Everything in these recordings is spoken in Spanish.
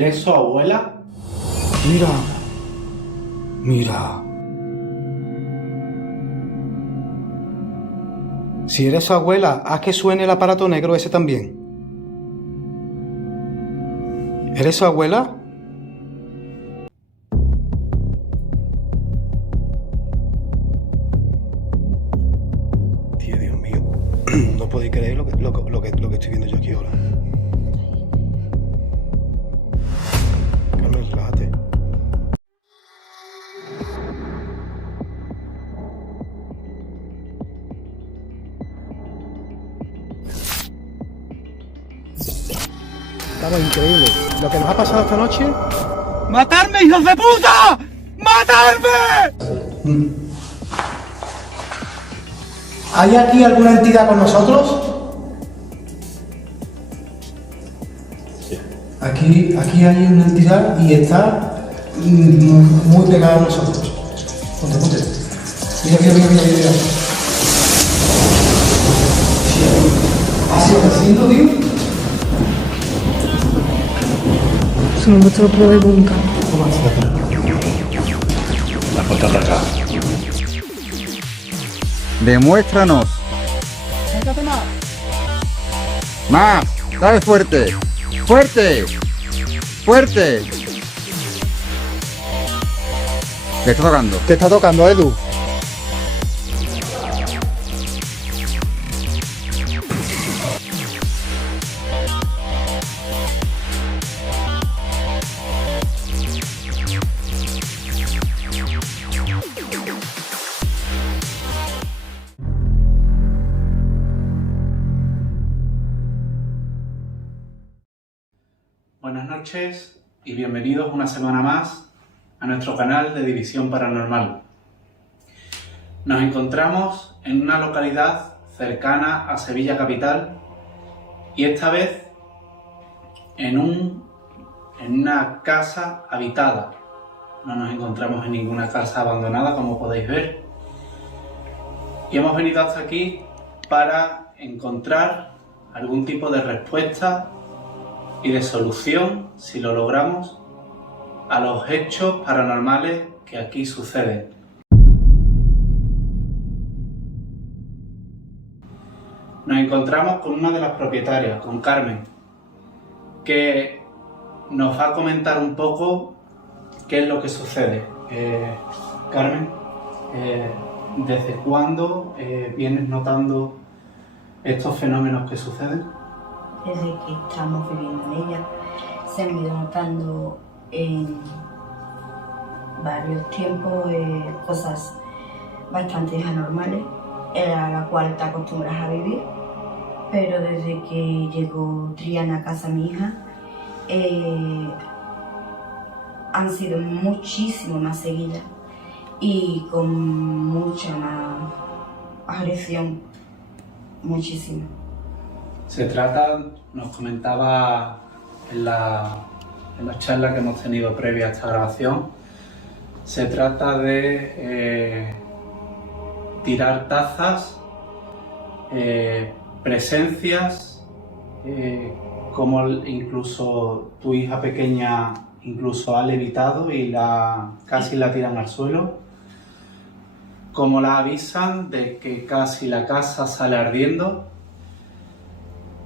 ¿Eres su abuela? Mira. Mira. Si eres su abuela, haz que suene el aparato negro ese también. ¿Eres su abuela? Tío, Dios mío. No podéis creer lo que estoy viendo yo aquí ahora. Carmen, relájate. Estamos increíble. Lo que nos ha pasado esta noche. ¡Matarme, hijos de puta! ¡Matarme! ¿Hay aquí alguna entidad con nosotros? Aquí hay una entidad y está muy pegada a nosotros. Ponte. Mira. ¿Así está haciendo, tío? Sono vuestro pro de bunka. La contraataca. Demuéstranos. Más. Dale fuerte. Fuerte. Fuerte. ¿Qué está tocando? Te está tocando, Edu. Buenas noches y bienvenidos una semana más a nuestro canal de División Paranormal. Nos encontramos en una localidad cercana a Sevilla capital y esta vez en una casa habitada. No nos encontramos en ninguna casa abandonada, como podéis ver. Y hemos venido hasta aquí para encontrar algún tipo de respuesta y de solución, si lo logramos, a los hechos paranormales que aquí suceden. Nos encontramos con una de las propietarias, con Carmen, que nos va a comentar un poco qué es lo que sucede. Carmen, ¿desde cuándo vienes notando estos fenómenos que suceden? Desde que estamos viviendo en ella, se han ido notando en varios tiempos cosas bastante anormales, a la cual te acostumbras a vivir, pero desde que llegó Triana a casa mi hija, han sido muchísimo más seguidas y con mucha más agresión, muchísimo. Se trata, nos comentaba en la charla que hemos tenido previa a esta grabación, se trata de tirar tazas, presencias, como incluso tu hija pequeña incluso ha levitado y casi la tiran al suelo, como la avisan de que casi la casa sale ardiendo,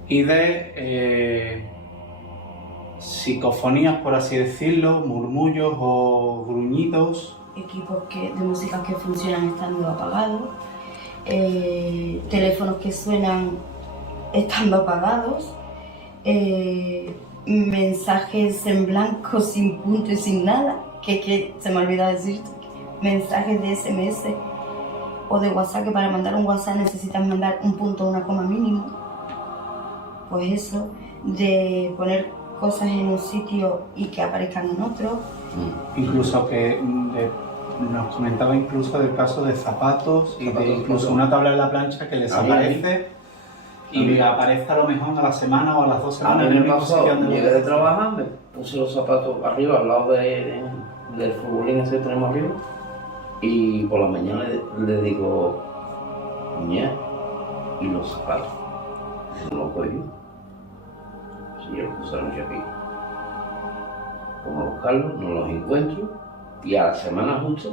y de psicofonías, por así decirlo, murmullos o gruñidos. Equipos de música que funcionan estando apagados, teléfonos que suenan estando apagados, mensajes en blanco sin punto y sin nada, que se me olvida decir, mensajes de SMS o de WhatsApp, que para mandar un WhatsApp necesitas mandar un punto o una coma mínimo. Pues eso, de poner cosas en un sitio y que aparezcan en otro. Incluso nos comentaba incluso del caso de zapatos y de incluso una tabla en la plancha que desaparece y aparece a lo mejor a la semana o a las 2 semanas en el mismo sitio donde llegué de trabajar, me puse los zapatos arriba, al lado del futbolín ese que tenemos arriba, y por la mañana le digo, ña, y los zapatos. No lo cogió. Sí, yo lo puse anoche aquí. buscarlos, no los encuentro y a la semana justa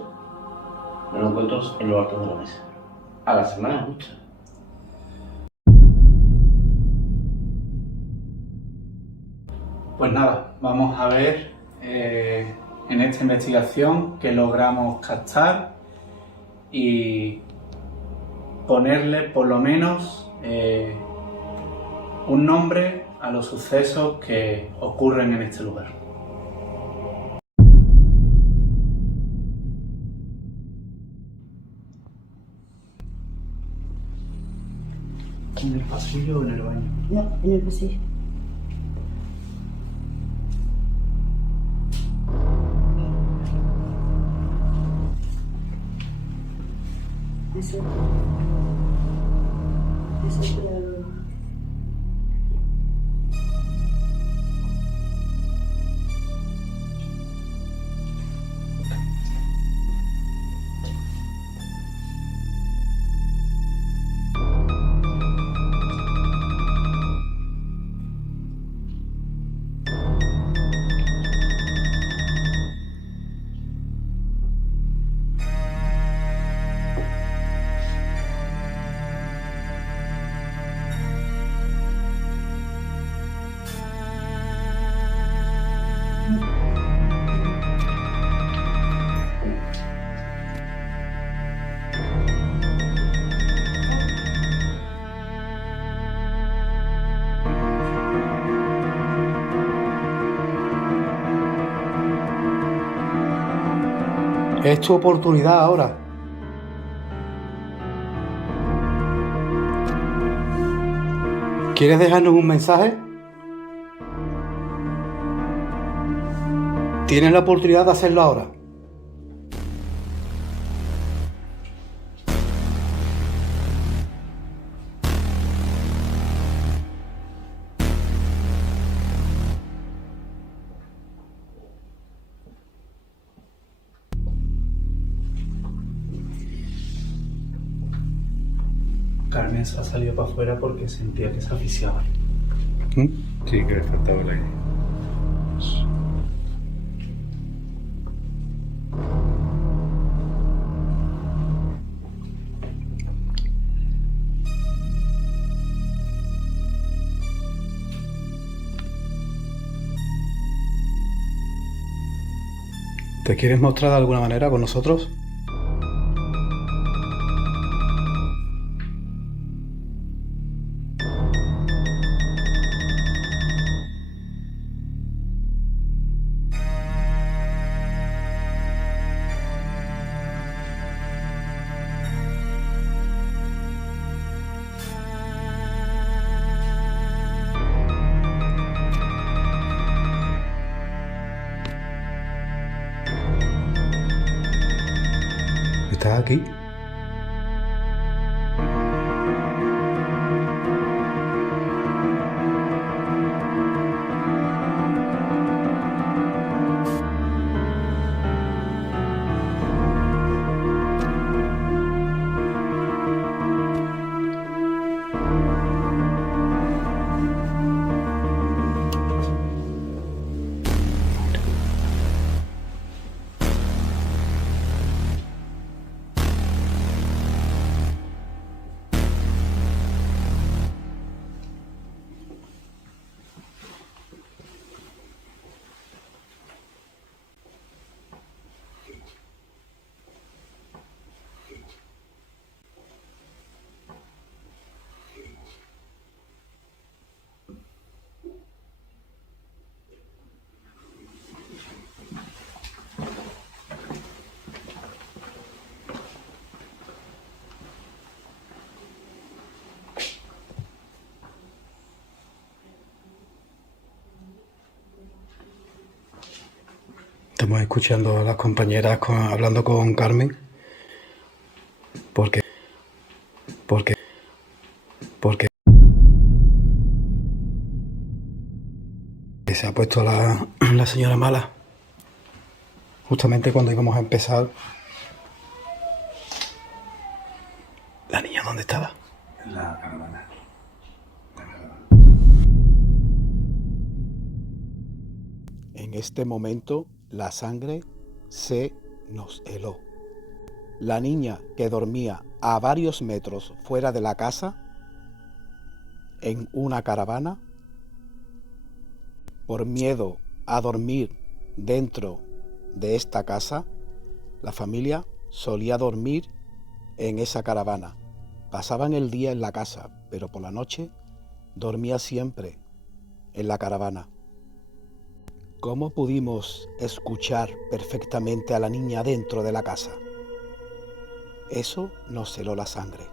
me los encuentro en los altos de la mesa. A la semana justa. Pues nada, vamos a ver en esta investigación que logramos captar y ponerle por lo menos un nombre a los sucesos que ocurren en este lugar. ¿En el pasillo o en el baño? No, en el pasillo. Eso. Eso es lo... Es tu oportunidad ahora. ¿Quieres dejarnos un mensaje? Tienes la oportunidad de hacerlo ahora. Carmen se ha salido para afuera porque sentía que se asfixiaba. Sí, que le faltaba el aire. ¿Te quieres mostrar de alguna manera con nosotros? ¿Estás aquí? Estamos escuchando a las compañeras hablando con Carmen porque se ha puesto la señora mala justamente cuando íbamos a empezar. ¿La niña dónde estaba? En la caravana. En este momento la sangre se nos heló. La niña que dormía a varios metros fuera de la casa, en una caravana, por miedo a dormir dentro de esta casa, la familia solía dormir en esa caravana. Pasaban el día en la casa, pero por la noche dormía siempre en la caravana. ¿Cómo pudimos escuchar perfectamente a la niña dentro de la casa? Eso nos heló la sangre.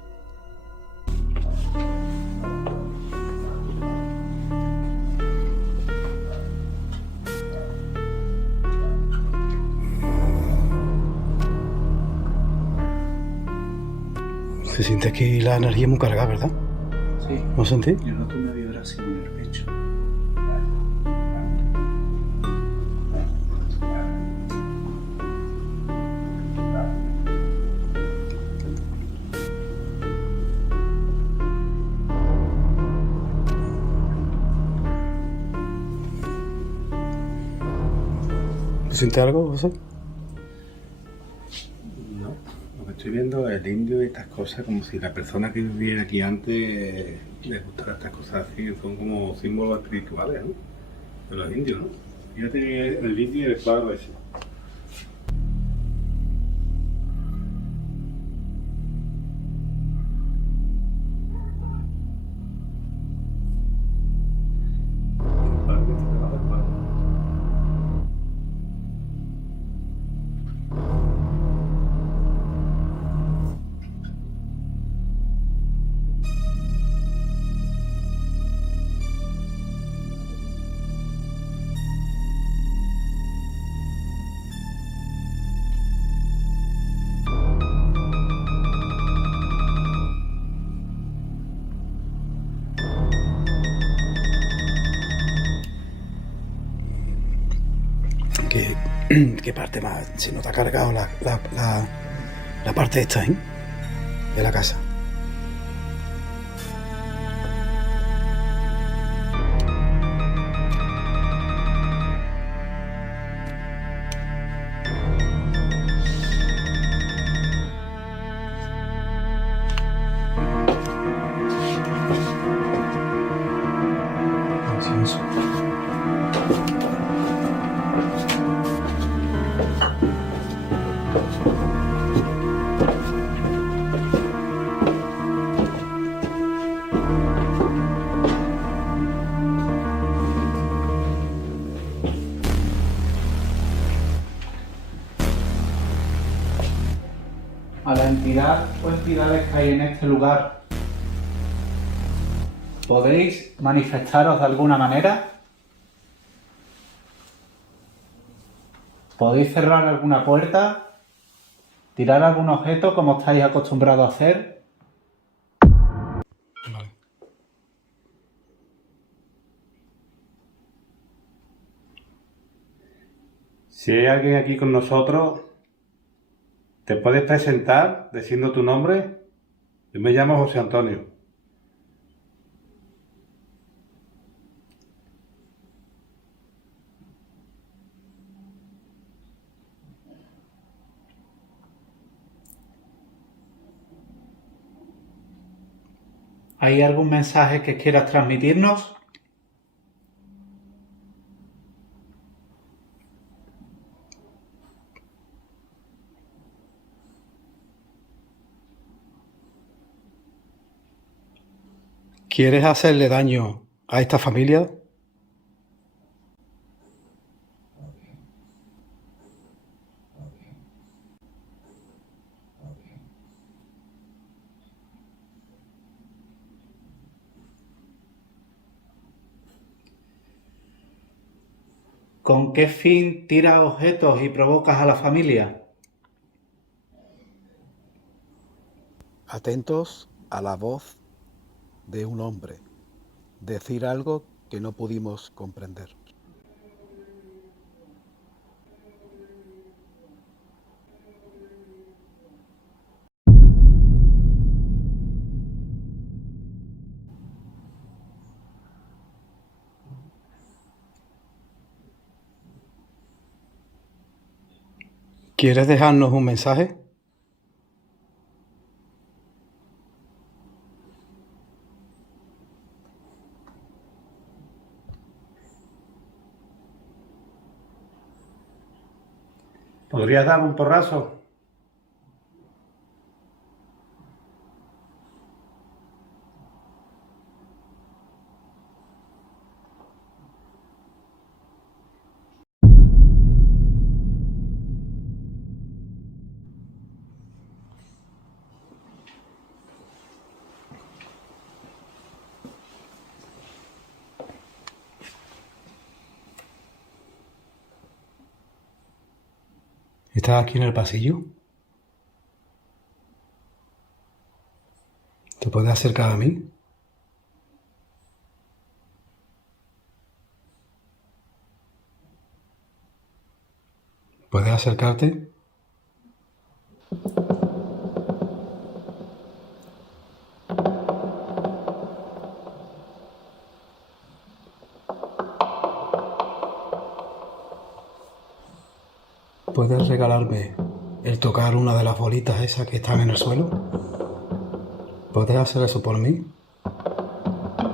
Se siente aquí la energía muy cargada, ¿verdad? Sí. ¿Lo sentí? Yo noto una vibración en el pecho. ¿Sientes algo, José? No, lo que estoy viendo es el indio y estas cosas, como si la persona que viviera aquí antes les gustara estas cosas así, son como símbolos espirituales, ¿no? De los indios, ¿no? Fíjate el indio y el cuadro ese. ¿Qué parte más? Se nos ha cargado la parte esta, ¿eh? De la casa. Silencio. A la entidad o entidades que hay en este lugar, ¿podéis manifestaros de alguna manera? ¿Podéis cerrar alguna puerta? ¿Tirar algún objeto como estáis acostumbrados a hacer? Vale. Si hay alguien aquí con nosotros, ¿te puedes presentar diciendo tu nombre? Yo me llamo José Antonio. ¿Hay algún mensaje que quieras transmitirnos? ¿Quieres hacerle daño a esta familia? ¿Con qué fin tiras objetos y provocas a la familia? Atentos a la voz de un hombre, decir algo que no pudimos comprender. ¿Quieres dejarnos un mensaje? ¿Podrías dar un porrazo? ¿Estás aquí en el pasillo? ¿Te puedes acercar a mí? ¿Puedes acercarte? ¿Puedes regalarme el tocar una de las bolitas esas que están en el suelo? ¿Puedes hacer eso por mí?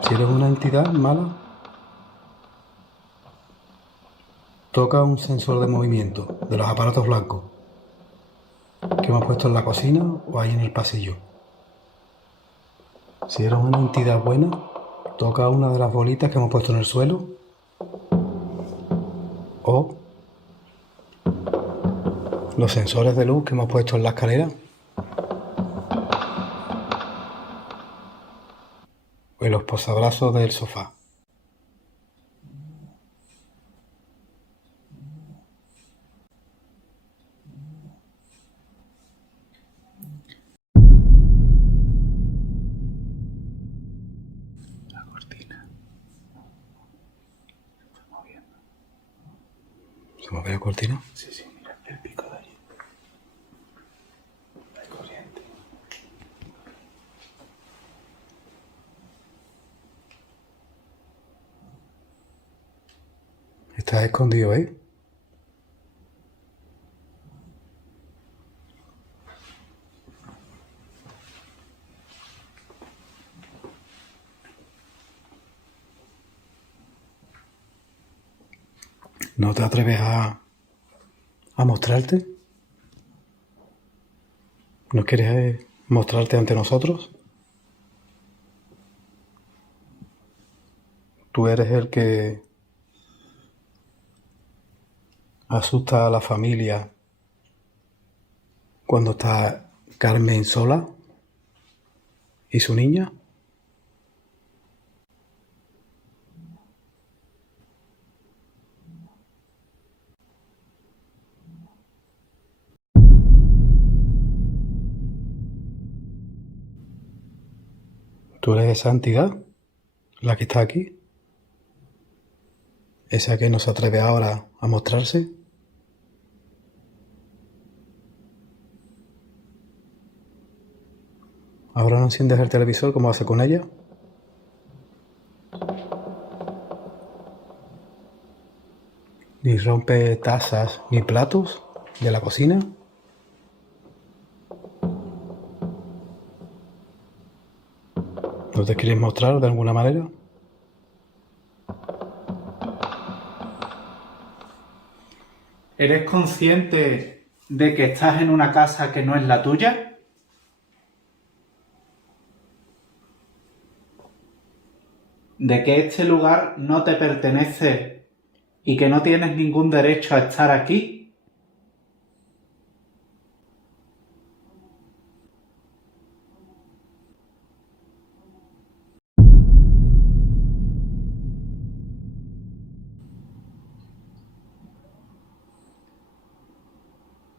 Si eres una entidad mala, toca un sensor de movimiento de los aparatos blancos que hemos puesto en la cocina o ahí en el pasillo. Si eres una entidad buena, toca una de las bolitas que hemos puesto en el suelo o los sensores de luz que hemos puesto en la escalera o en los posabrazos del sofá. La cortina se está moviendo. ¿Se mueve la cortina? Sí, sí, mira el pico de allí. Hay corriente. Estás escondido, ¿eh? ¿No te atreves a mostrarte? ¿No quieres mostrarte ante nosotros? Tú eres el que asusta a la familia cuando está Carmen sola y su niña. Tú eres esa entidad, la que está aquí, esa que no se atreve ahora a mostrarse. Ahora no enciendes el televisor como hace con ella. Ni rompe tazas ni platos de la cocina. ¿No te quieres mostrar de alguna manera? ¿Eres consciente de que estás en una casa que no es la tuya? ¿De que este lugar no te pertenece y que no tienes ningún derecho a estar aquí?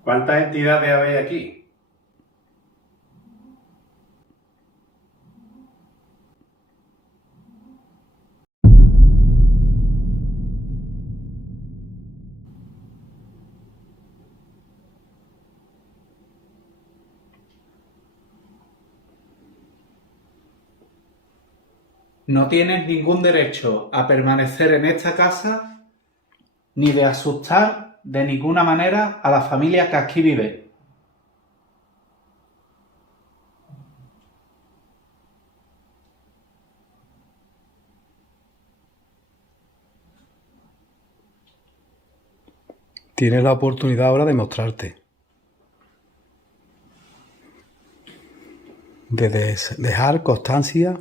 ¿Cuántas entidades habéis aquí? No tienes ningún derecho a permanecer en esta casa, ni de asustar de ninguna manera a la familia que aquí vive. Tienes la oportunidad ahora de mostrarte. De dejar constancia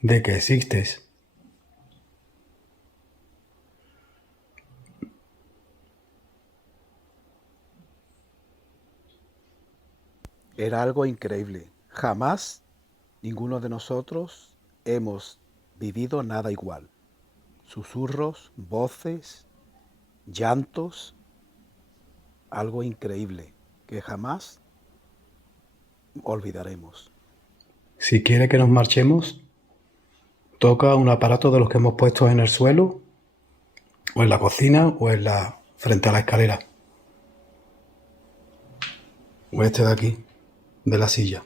de que existes. Era algo increíble. Jamás ninguno de nosotros hemos vivido nada igual. Susurros, voces, llantos, algo increíble que jamás olvidaremos. Si quieres que nos marchemos, toca un aparato de los que hemos puesto en el suelo, o en la cocina, o frente a la escalera. O este de aquí, de la silla.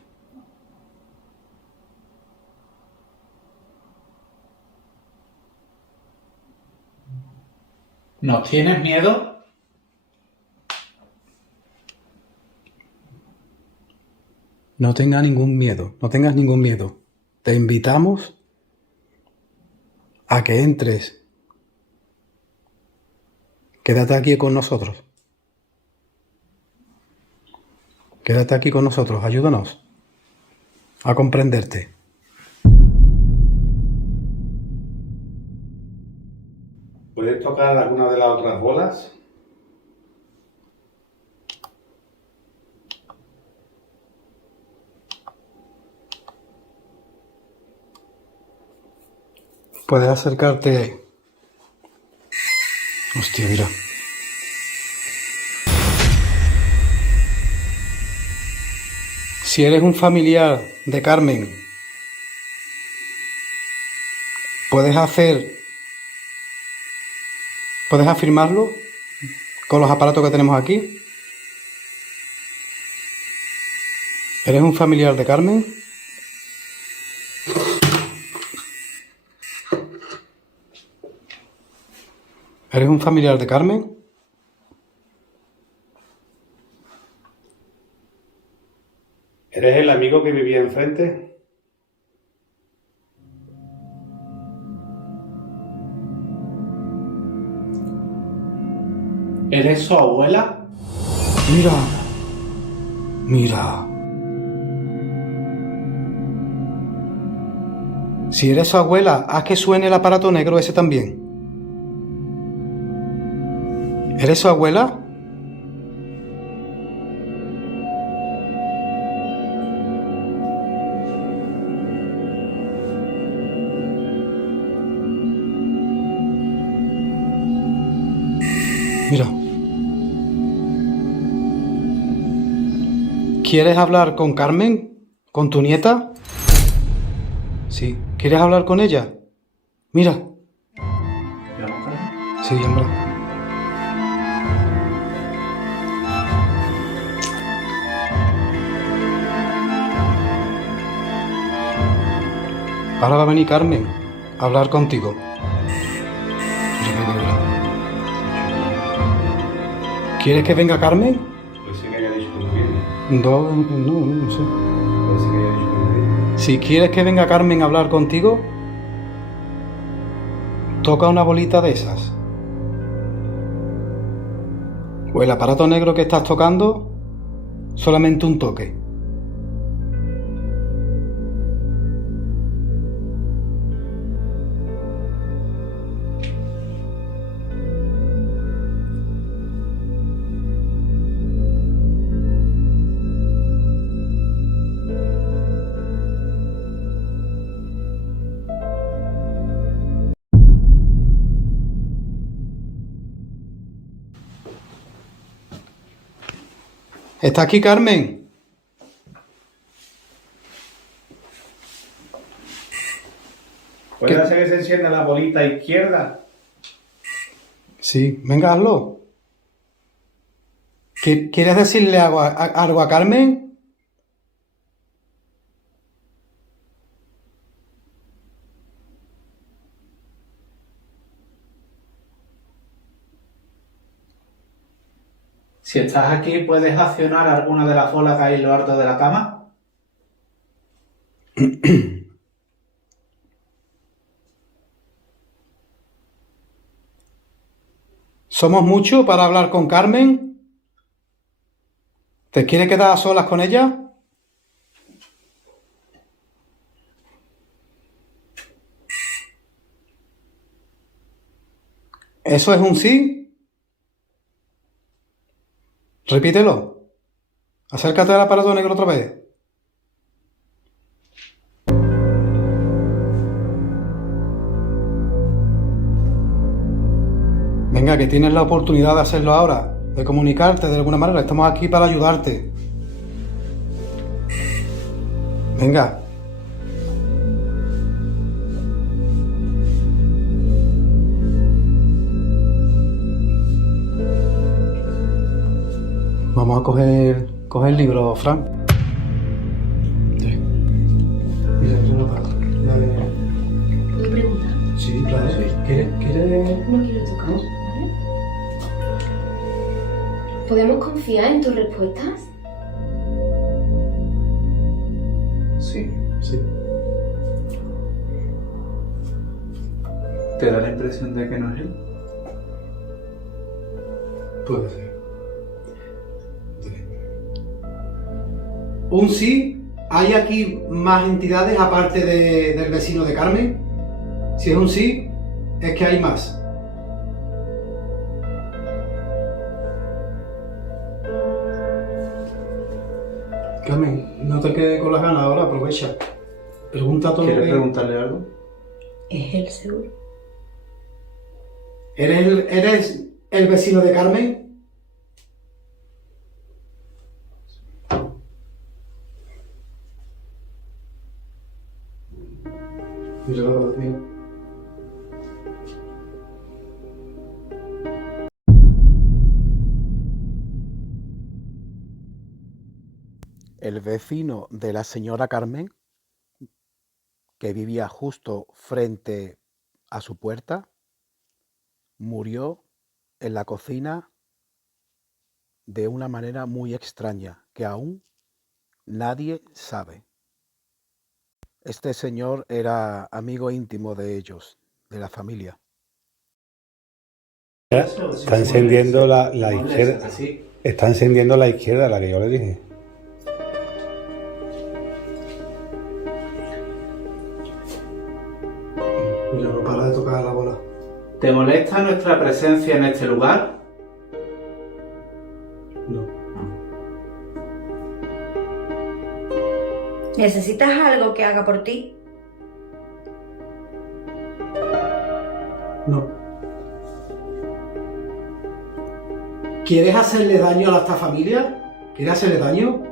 ¿Nos tienes miedo? No tengas ningún miedo, no tengas ningún miedo. Te invitamos a que entres. Quédate aquí con nosotros. Quédate aquí con nosotros, ayúdanos a comprenderte. ¿Puedes tocar alguna de las otras bolas? Puedes acercarte. Hostia, mira. Si eres un familiar de Carmen, puedes afirmarlo con los aparatos que tenemos aquí. ¿Eres un familiar de Carmen? ¿Eres un familiar de Carmen? ¿Eres el amigo que vivía enfrente? ¿Eres su abuela? Mira. Mira. Si eres su abuela, haz que suene el aparato negro ese también. ¿Eres su abuela? Mira. ¿Quieres hablar con Carmen? ¿Con tu nieta? Sí. ¿Quieres hablar con ella? Mira. ¿Llamo Carmen? Sí, llámala. Ahora va a venir Carmen a hablar contigo. ¿Quieres que venga Carmen? Puede ser que haya dicho que no viene. No sé. Puede ser que haya dicho que no viene. Si quieres que venga Carmen a hablar contigo, toca una bolita de esas. O el aparato negro que estás tocando, solamente un toque. ¿Está aquí Carmen? ¿Puede hacer que se encienda la bolita izquierda? Sí, venga, hazlo. ¿Quieres decirle algo a Carmen? Si estás aquí, ¿puedes accionar alguna de las bolas que hay en lo alto de la cama? ¿Somos muchos para hablar con Carmen? ¿Te quiere quedar a solas con ella? ¿Eso es un sí? Repítelo. Acércate al aparato negro otra vez. Venga, que tienes la oportunidad de hacerlo ahora, de comunicarte de alguna manera. Estamos aquí para ayudarte. Venga. Vamos a coger el libro, Fran. Sí. Mira, es una parte. ¿Puedo preguntar? Sí, claro. ¿Quieres? No quiero tocar, ¿vale? ¿Podemos confiar en tus respuestas? Sí. Sí. ¿Te da la impresión de que no es él? Puede ser. Un sí. ¿Hay aquí más entidades aparte del vecino de Carmen? Si es un sí, es que hay más. Carmen, no te quedes con las ganas ahora, aprovecha. Pregunta todo lo ¿Quieres que... preguntarle algo? ¿Es él seguro? ¿Eres el vecino de Carmen? Míralo bien. El vecino de la señora Carmen, que vivía justo frente a su puerta, murió en la cocina de una manera muy extraña que aún nadie sabe. Este señor era amigo íntimo de ellos, de la familia. Está encendiendo la izquierda. Sí. Está encendiendo la izquierda, la que yo le dije. Mira, no para de tocar la bola. ¿Te molesta nuestra presencia en este lugar? No. ¿Necesitas algo que haga por ti? No. ¿Quieres hacerle daño a esta familia? ¿Quieres hacerle daño?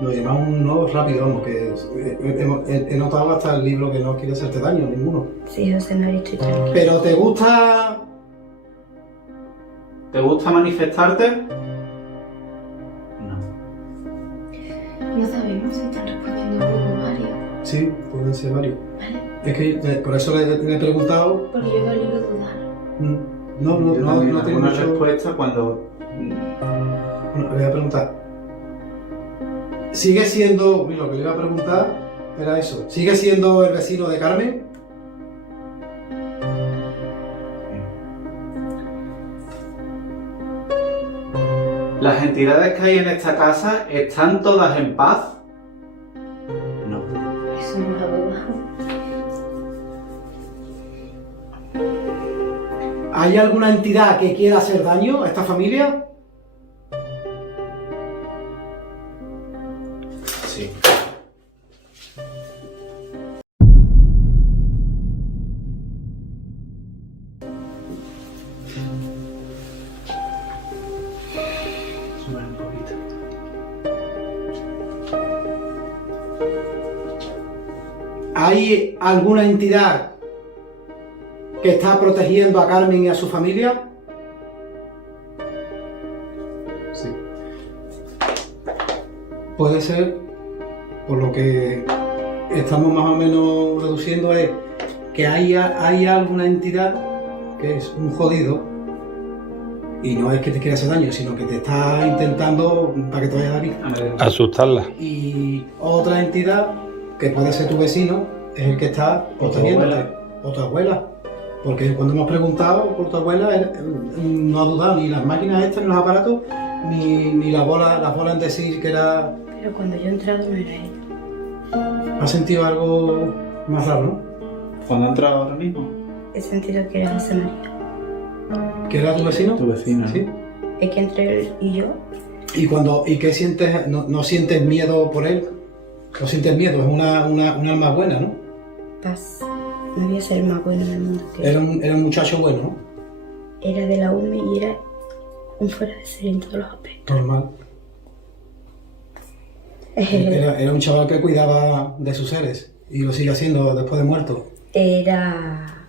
Nos llevamos un no rápido, vamos, que he notado hasta el libro que no quiere hacerte daño, ninguno. Sí, José María, estoy tranquila. Pero ¿te gusta? ¿Te gusta manifestarte? No. No sabemos si están respondiendo uno o varios, Sí, pueden ser varios. ¿vale? Es que por eso le he preguntado. Porque yo he oído dudar. No Yo también, tiene alguna mucho. respuesta cuando... Bueno, le voy a preguntar. ¿Sigue siendo, lo que le iba a preguntar era eso, ¿sigue siendo el vecino de Carmen? ¿Las entidades que hay en esta casa están todas en paz? No. Eso no lo duda. ¿Hay alguna entidad que quiera hacer daño a esta familia? Sí. Sube un poquito. ¿Hay alguna entidad que está protegiendo a Carmen y a su familia? Sí. Puede ser, por lo que estamos más o menos reduciendo, es que hay alguna entidad que es un jodido Y no es que te quiera hacer daño, sino que te está intentando para que te vayas de aquí. Asustarla. Y otra entidad, que puede ser tu vecino, es el que está protegiéndote. O tu abuela. Porque cuando hemos preguntado por tu abuela, él no ha dudado ni las máquinas estas, ni los aparatos, ni las bolas en decir que era... Pero cuando yo he entrado no era ella. ¿Has sentido algo más raro, no? ¿Cuándo ha entrado ahora mismo? He sentido que era José María. ¿Que era tu vecino? Tu vecino, Sí. Es que entre él y yo, ¿Y qué sientes? ¿No sientes miedo por él? ¿No sientes miedo? Es un alma buena, ¿no? paz. No había ser más bueno del mundo que Era un muchacho bueno, ¿no? era de la UME y era un fuera de serie en todos los aspectos. Normal. Era un chaval que cuidaba de sus seres y lo sigue haciendo después de muerto. Era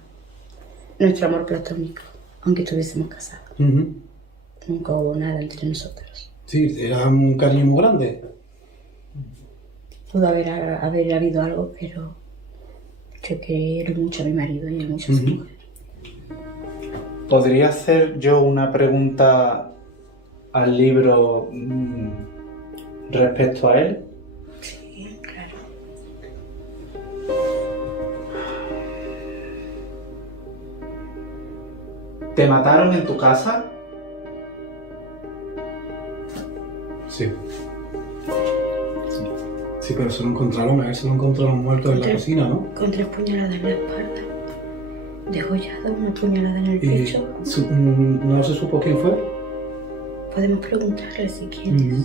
nuestro amor platónico, aunque estuviésemos casados. Ujú. Nunca hubo nada entre nosotros. Sí, era un cariño muy grande. Pudo haber habido algo, pero yo quiero mucho a mi marido y a mucho a su Ujú. mujer. ¿Podría hacer yo una pregunta al libro respecto a él? Sí, claro. ¿Te mataron en tu casa? Sí. Sí, pero se lo encontraron, a él se lo encontraron muerto en la cocina, ¿no? Con 3 puñaladas en la espalda, degollado, una puñalada en el Y pecho. no se supo quién fue. Podemos preguntarle si quiere.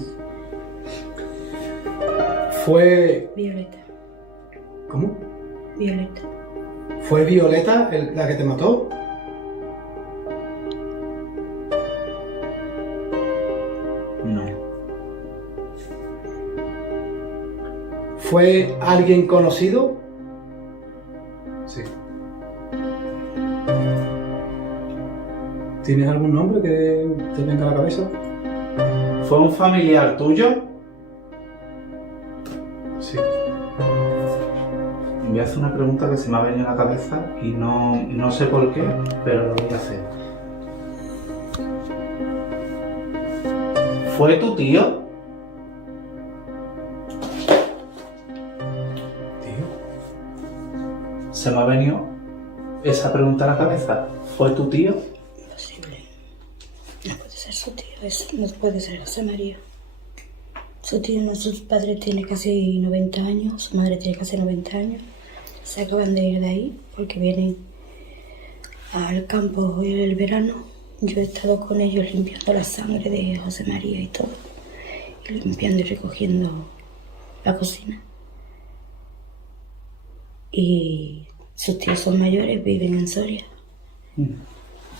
Fue... Violeta, ¿Cómo? Violeta. ¿Fue Violeta la que te mató? No. ¿Fue alguien conocido? Sí. ¿Tienes algún nombre que te venga a la cabeza? ¿Fue un familiar tuyo? Sí. Voy a hacer una pregunta que se me ha venido a la cabeza y no sé por qué, pero lo voy a hacer. ¿Fue tu tío? Tío. Se me ha venido esa pregunta a la cabeza. ¿Fue tu tío? Imposible. No puede ser su tío, eso no puede ser José María. Su tío, no, su padre tiene casi 90 años, su madre tiene casi 90 años. Se acaban de ir de ahí porque vienen al campo en el verano. Yo he estado con ellos limpiando la sangre de José María y todo. Y limpiando y recogiendo la cocina. Y sus tíos son mayores, viven en Soria.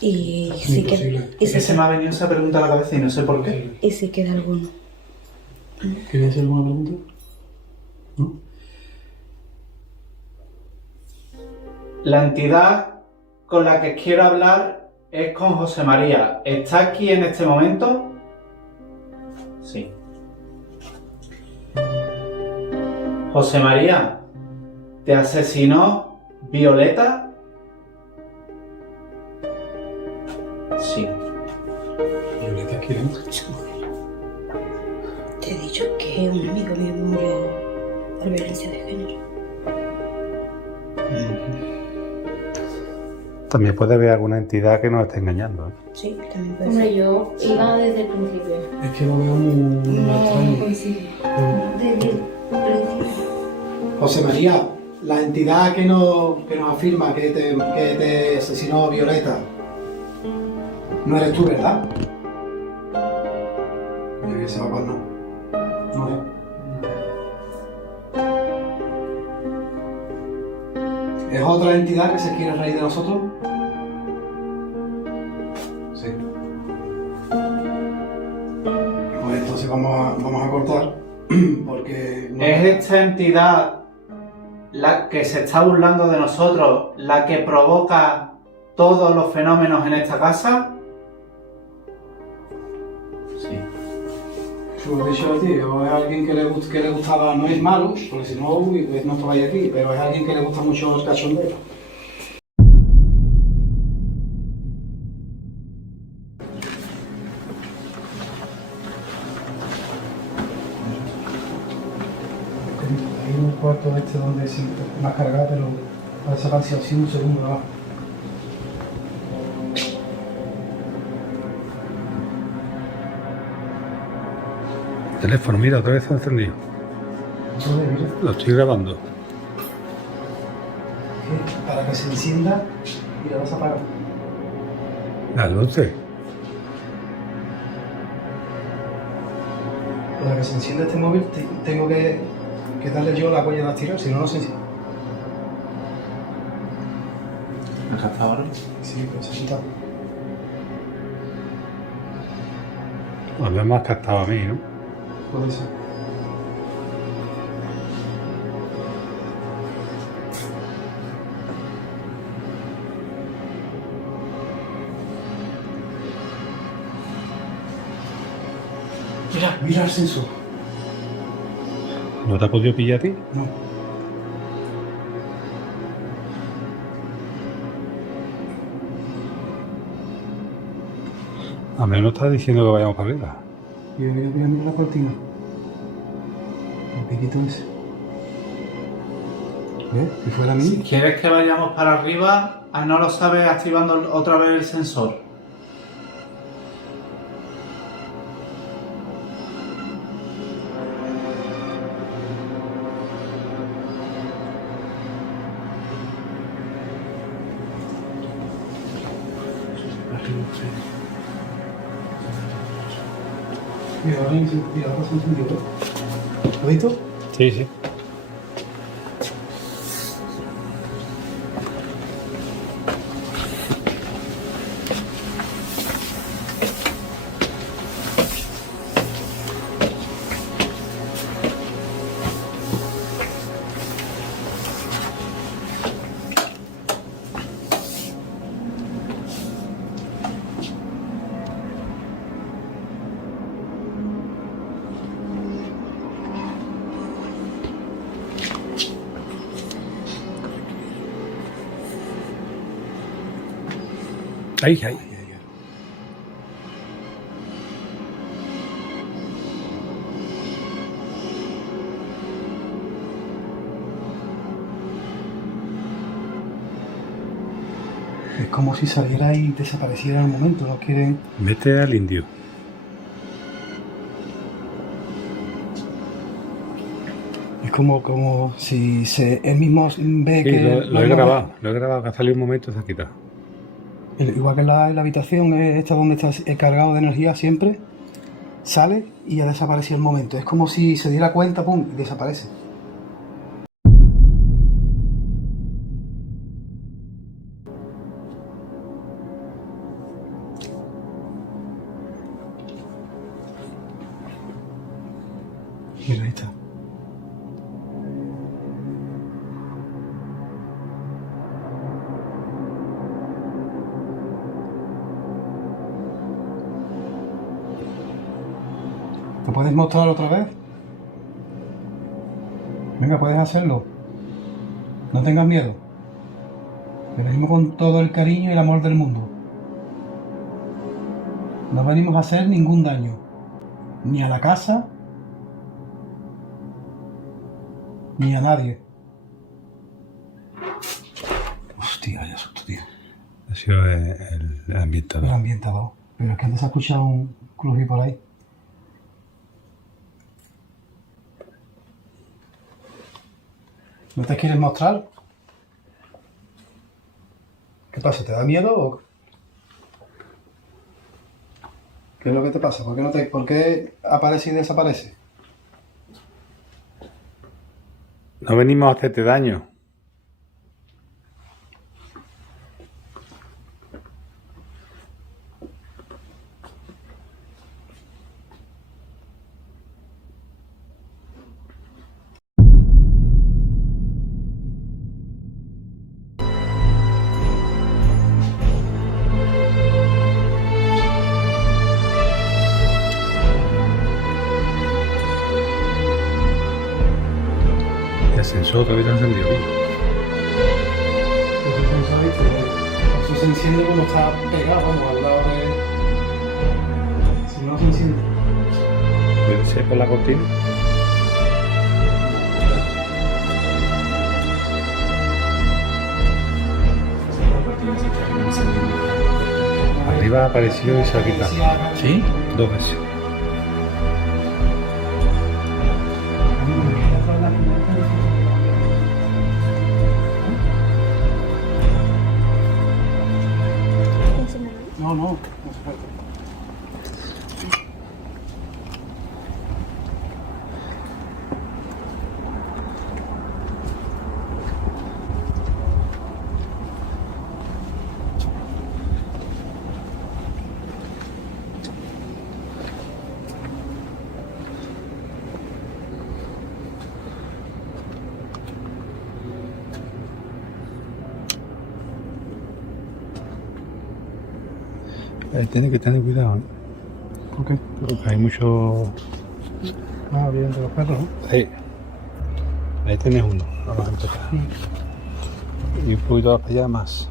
Y sí que... Imposible. Y Es que se me ha venido esa pregunta a la cabeza y no sé por qué. y si queda alguno. ¿Quieres hacer alguna pregunta? ¿No? La entidad con la que quiero hablar es con José María. ¿Está aquí en este momento? Sí. José María, ¿te asesinó Violeta? Sí. Violeta, ¿quién? Su mujer. Te he dicho que un amigo mío murió por violencia de género. También puede haber alguna entidad que nos esté engañando, ¿eh? Sí, también puede Hombre, ser. yo iba desde el principio. Es que lo veo muy No extraño. coincide. Desde el principio. José María, la entidad que nos afirma que te asesinó Violeta, no eres tú, ¿verdad? Mira que se va para no. No es. ¿Es otra entidad que se quiere reír de nosotros? Sí. Pues entonces vamos a cortar porque... no- ¿Es esta entidad la que se está burlando de nosotros, la que provoca todos los fenómenos en esta casa? Sí. Yo he dicho a ti, o es alguien que le gustaba, no es malo, porque si no, pues no estabais aquí, pero es alguien que le gusta mucho el cachondeo. cuarto este donde siempre más cargado, pero ha desaparecido así un segundo abajo. Teléfono, mira, otra vez se ha encendido. Entonces, mira, Lo estoy grabando. que para que se encienda y la vas a apagar. Las luces. Para que se encienda este móvil tengo que darle yo la huella de activar, si no, no se enciende. Acá está ahora. Sí, pues se quita. A mí me has captado a mí, ¿no? Puede ser. Mira el sensor. ¿No te ha podido pillar a ti? No. A mí no está diciendo que vayamos para arriba. Voy a mirar la cortina. El piquito ese. ¿Ves? Si fuera a mí. Si quieres que vayamos para arriba, no lo sabes activando otra vez el sensor. Mira, ahora se encendió. ¿Lo has visto? Sí, sí. Ahí, ahí. Es como si saliera y desapareciera en el momento. No quieren. Vete al indio. Es como si él mismo ve Sí, que. lo he grabado, que ha salido un momento y se ha quitado. Igual que en la habitación, esta donde está cargado de energía siempre, sale y ya desapareció el momento. Es como si se diera cuenta, pum, y desaparece. Mira, ahí está. ¿Te puedes mostrar otra vez? Venga, puedes hacerlo. No tengas miedo. Te venimos con todo el cariño y el amor del mundo. No venimos a hacer ningún daño. Ni a la casa, ni a nadie. Hostia, ya asusto, tío. Ha sido el ambientador. El ambientador. Pero es que antes se ha escuchado un crujir por ahí. ¿No te quieres mostrar? ¿Qué pasa? ¿Te da miedo o qué es lo que te pasa? ¿Por qué aparece y desaparece? No venimos a hacerte daño. El sensor todavía no ha encendido bien. Eso se enciende cuando está pegado, vamos, al lado de... Si no se enciende. ¿Puede ser por la cortina? Arriba apareció y se ha quitado. ¿Sí? 2 veces. No, no hace falta. Tiene que tener cuidado, ¿no? ¿Por qué? Porque hay mucho... Bien de los perros, ¿no? Sí. Ahí tienes uno. Vamos a empezar. Y un poquito para allá más.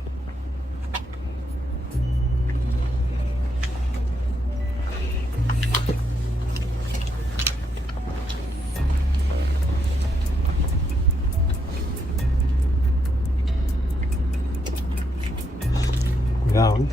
Cuidado, ¿eh?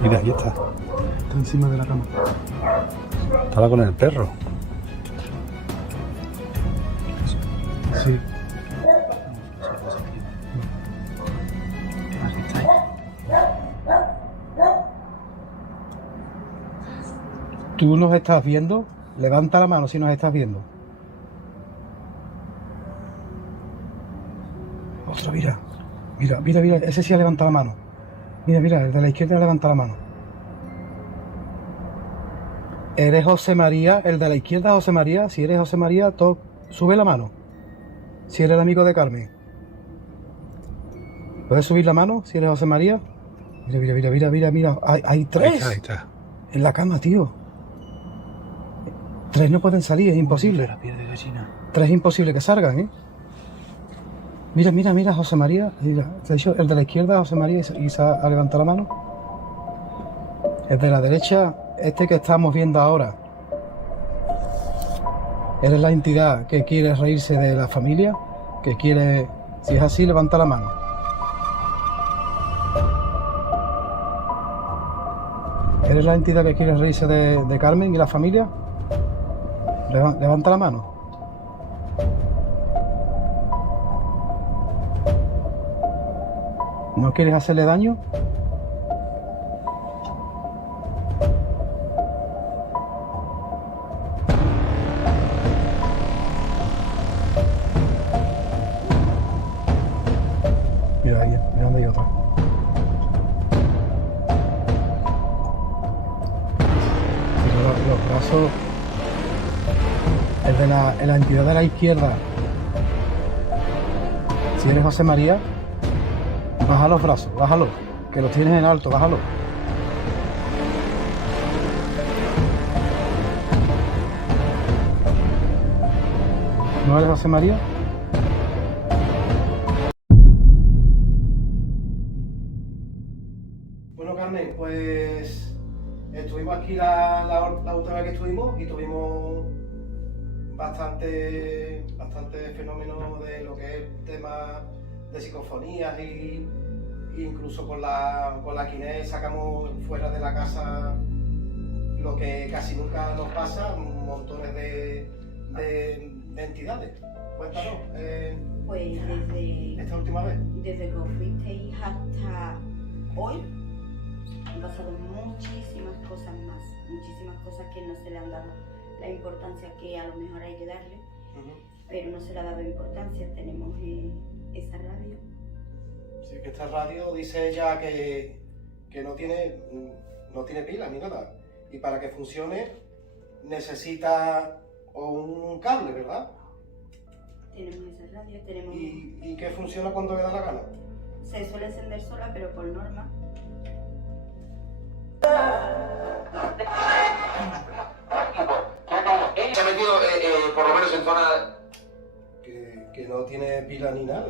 Mira, ahí está. Está encima de la cama. Estaba con el perro. Sí. ¿Tú nos estás viendo? Levanta la mano si nos estás viendo. Otro, mira. Mira, ese sí ha levantado la mano. Mira, el de la izquierda levanta la mano. ¿Eres José María? El de la izquierda, José María. Si eres José María, sube la mano. Si eres el amigo de Carmen. ¿Puedes subir la mano si eres José María? Mira. Hay 3. Ahí está. En la cama, tío. 3 no pueden salir, es imposible. La piel de gallina. 3 es imposible que salgan, ¿eh? Mira, José María. Mira, te he dicho, el de la izquierda, José María, y se ha levantado la mano. El de la derecha, este que estamos viendo ahora. ¿Eres la entidad que quiere reírse de la familia? Que quiere... Si es así, levanta la mano. ¿Eres la entidad que quiere reírse de Carmen y la familia? Levanta la mano. ¿No quieres hacerle daño? Mira ahí, mira donde hay otra. Pero los brazos... El de la entidad de la izquierda. Si eres José María, baja los brazos, bájalo, que los tienes en alto, bájalo. ¿No eres José María? Bueno, Carmen, pues estuvimos aquí la última vez que estuvimos y tuvimos bastante fenómeno de lo que es el tema de psicofonías y incluso con la Kinés sacamos fuera de la casa lo que casi nunca nos pasa, montones de entidades. Cuéntanos, Pues desde, esta última vez. desde que os fuisteis hasta hoy han pasado muchísimas cosas más, muchísimas cosas que no se le han dado la importancia que a lo mejor hay que darle, pero no se le ha dado importancia. Tenemos esa radio. Sí, que esta radio dice ella que no tiene pilas ni nada, y para que funcione necesita un cable, ¿verdad? Tenemos esa radio, tenemos... ¿Y qué funciona cuando le da la gana? Se suele encender sola, pero por norma. Se ha metido por lo menos en zona... Que no tiene pila ni nada,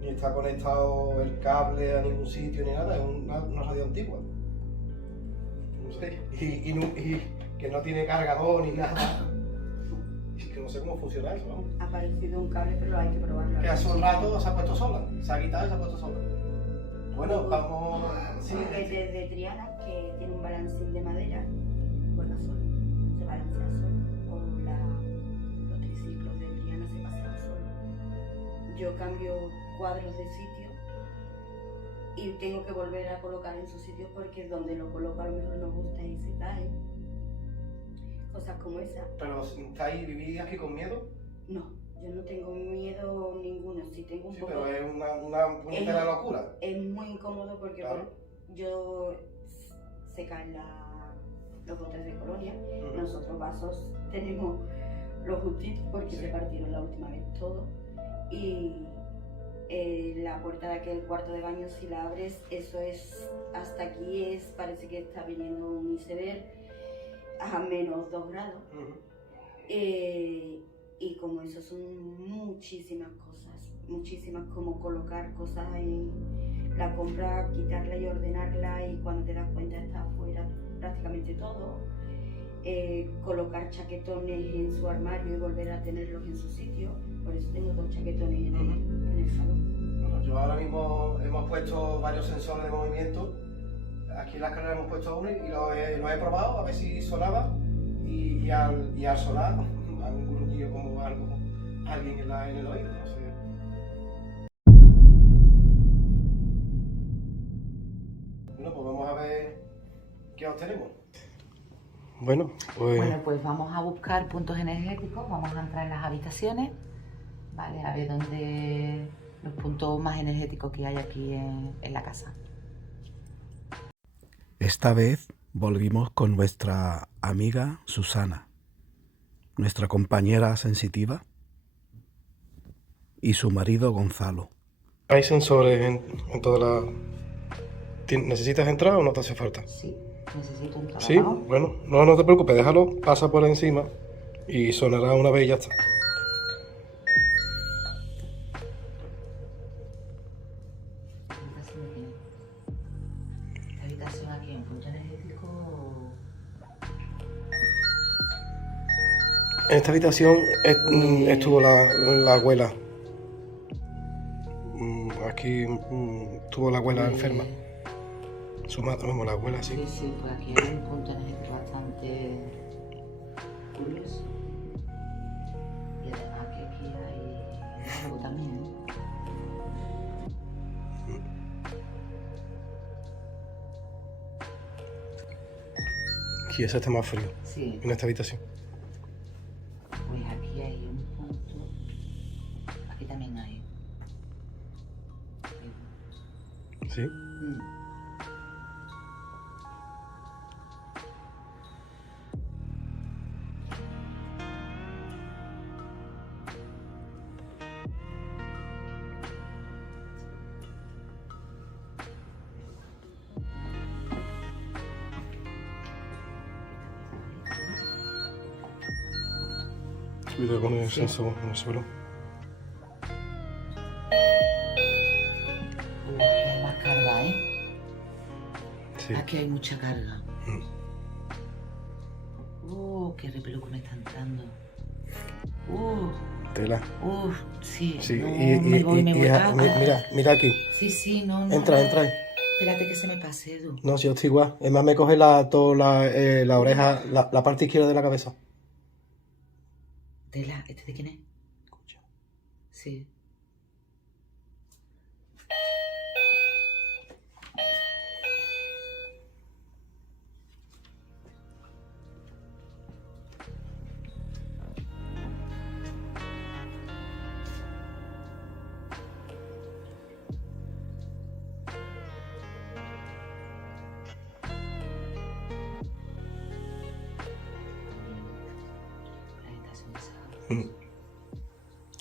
ni está conectado el cable a ningún sitio ni nada, es una radio antigua. No sé, y que no tiene cargador ni nada. Y que no sé cómo funciona eso, vamos. Ha aparecido un cable, pero hay que probarlo. Que hace un rato se ha puesto sola, se ha quitado y se ha puesto sola. Bueno, vamos... Sí, Un juguete de Triana que tiene un balancín de madera, juega solo, se balancea solo. O los triciclos de Triana se pasean solo. Yo cambio cuadros de sitio y tengo que volver a colocar en su sitio porque donde lo coloco a lo mejor no gusta y se cae. Cosas como esa. Pero ¿vivís aquí con miedo? No, yo no tengo miedo ninguno. Si tengo un Sí, poco... pero es una puñetera locura. Es muy incómodo porque Claro. se caen los botes de colonia. Ujú. Nosotros vasos tenemos los justitos porque se partieron la última vez todo. Y la puerta de aquel cuarto de baño, si la abres, eso es, hasta aquí parece que está viniendo un iceberg a menos 2 grados. Ujú. Y como eso son muchísimas, como colocar cosas en la compra, quitarla y ordenarla, y cuando te das cuenta está afuera prácticamente todo. Colocar chaquetones en su armario y volver a tenerlos en su sitio. Por eso tengo 2 chaquetones en el salón. Bueno, yo ahora mismo hemos puesto varios sensores de movimiento. Aquí en la escalera hemos puesto uno y lo he probado a ver si sonaba. Y al sonar, un gruñido como alguien en el oído, no sé. Bueno, pues vamos a ver qué obtenemos. Bueno, pues vamos a buscar puntos energéticos, vamos a entrar en las habitaciones, ¿vale? A ver dónde los puntos más energéticos que hay aquí en la casa. Esta vez volvimos con nuestra amiga Susana, nuestra compañera sensitiva, y su marido Gonzalo. hay sensores en toda la... ¿Necesitas entrar o no te hace falta? Sí, necesito entrar. Sí, abajo. bueno, no te preocupes, déjalo, pasa por encima y sonará una vez y ya está. Esta habitación aquí en punto energético. En esta habitación estuvo la abuela. Aquí estuvo la abuela enferma. Su madre, vamos, la abuela, sí. Sí, pues aquí hay un punto energético bastante curioso. Y además que aquí hay algo también. Aquí ese está más frío, Sí, en esta habitación. pues aquí hay un punto. Aquí también hay. Sí. Cuidado con el sensor en el suelo. Aquí hay más carga, ¿eh? Sí. Aquí hay mucha carga. Qué repelo que me está entrando. Tela. Sí. Sí, no, y me voy. mira aquí. Sí, no. Entra ahí. Espérate que se me pase, Edu. No, si yo estoy igual. Es más, me coge la oreja, la parte izquierda de la cabeza. Tela, ¿este de quién es? Escucha. Sí.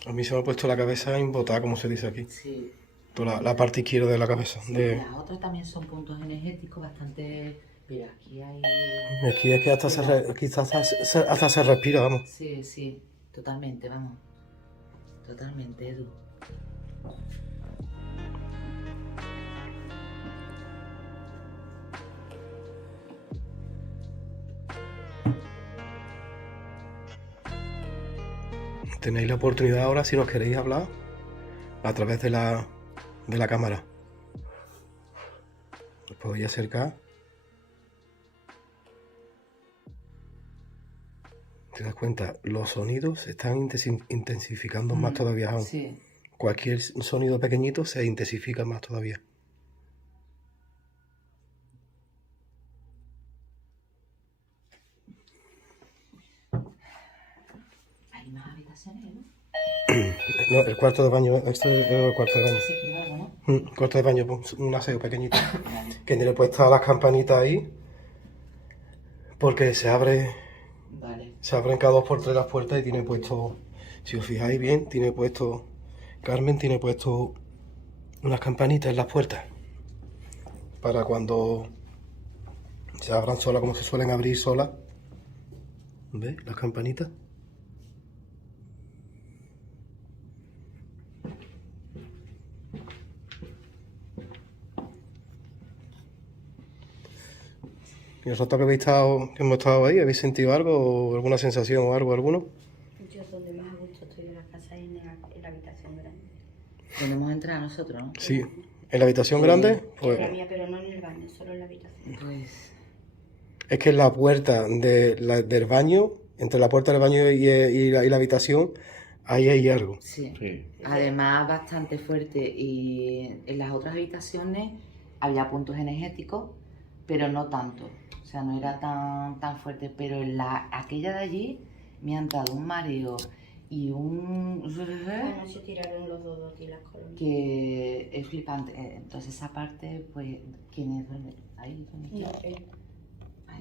A mí se me ha puesto la cabeza embotada, como se dice aquí. Sí. toda la parte izquierda de la cabeza. Sí, De... Las otras también son puntos energéticos bastante... Pero aquí hay... Aquí es que hasta se respira, vamos. Sí, sí, totalmente, vamos. Totalmente, Edu. Tenéis la oportunidad ahora, si nos queréis hablar, a través de la cámara. Os podéis acercar. ¿Te das cuenta? Los sonidos se están intensificando más todavía aún. Sí. Cualquier sonido pequeñito se intensifica más todavía. Hay más habitaciones, ¿no? No, el cuarto de baño, este es el cuarto de baño. Sí, privado, ¿no? Cuarto de baño, pues, un aseo pequeñito. Que tiene puestas las campanitas ahí. Porque se abren cada 2 por 3 las puertas y tiene puesto, si os fijáis bien, Carmen tiene puesto unas campanitas en las puertas. Para cuando se abran solas, como se suelen abrir solas. ¿Ves? Las campanitas. ¿Y el rato que hemos estado ahí, habéis sentido algo o alguna sensación o algo, alguno? Yo donde más a gusto estoy de la casa es en la habitación grande. Donde hemos entrado nosotros, ¿no? Sí. ¿En la habitación grande? Pues La mía, pero no en el baño, solo en la habitación. Pues... es que en la puerta del baño, entre la puerta del baño y la habitación, ahí hay algo. Sí. Además, bastante fuerte. Y en las otras habitaciones había puntos energéticos, pero no tanto. O sea, no era tan fuerte. Pero en aquella de allí me ha entrado un mareo y un... Bueno, se tiraron los dos y las colonias. Que es flipante. Entonces, esa parte, pues, ¿quiénes duermen? Ahí, ¿dónde está?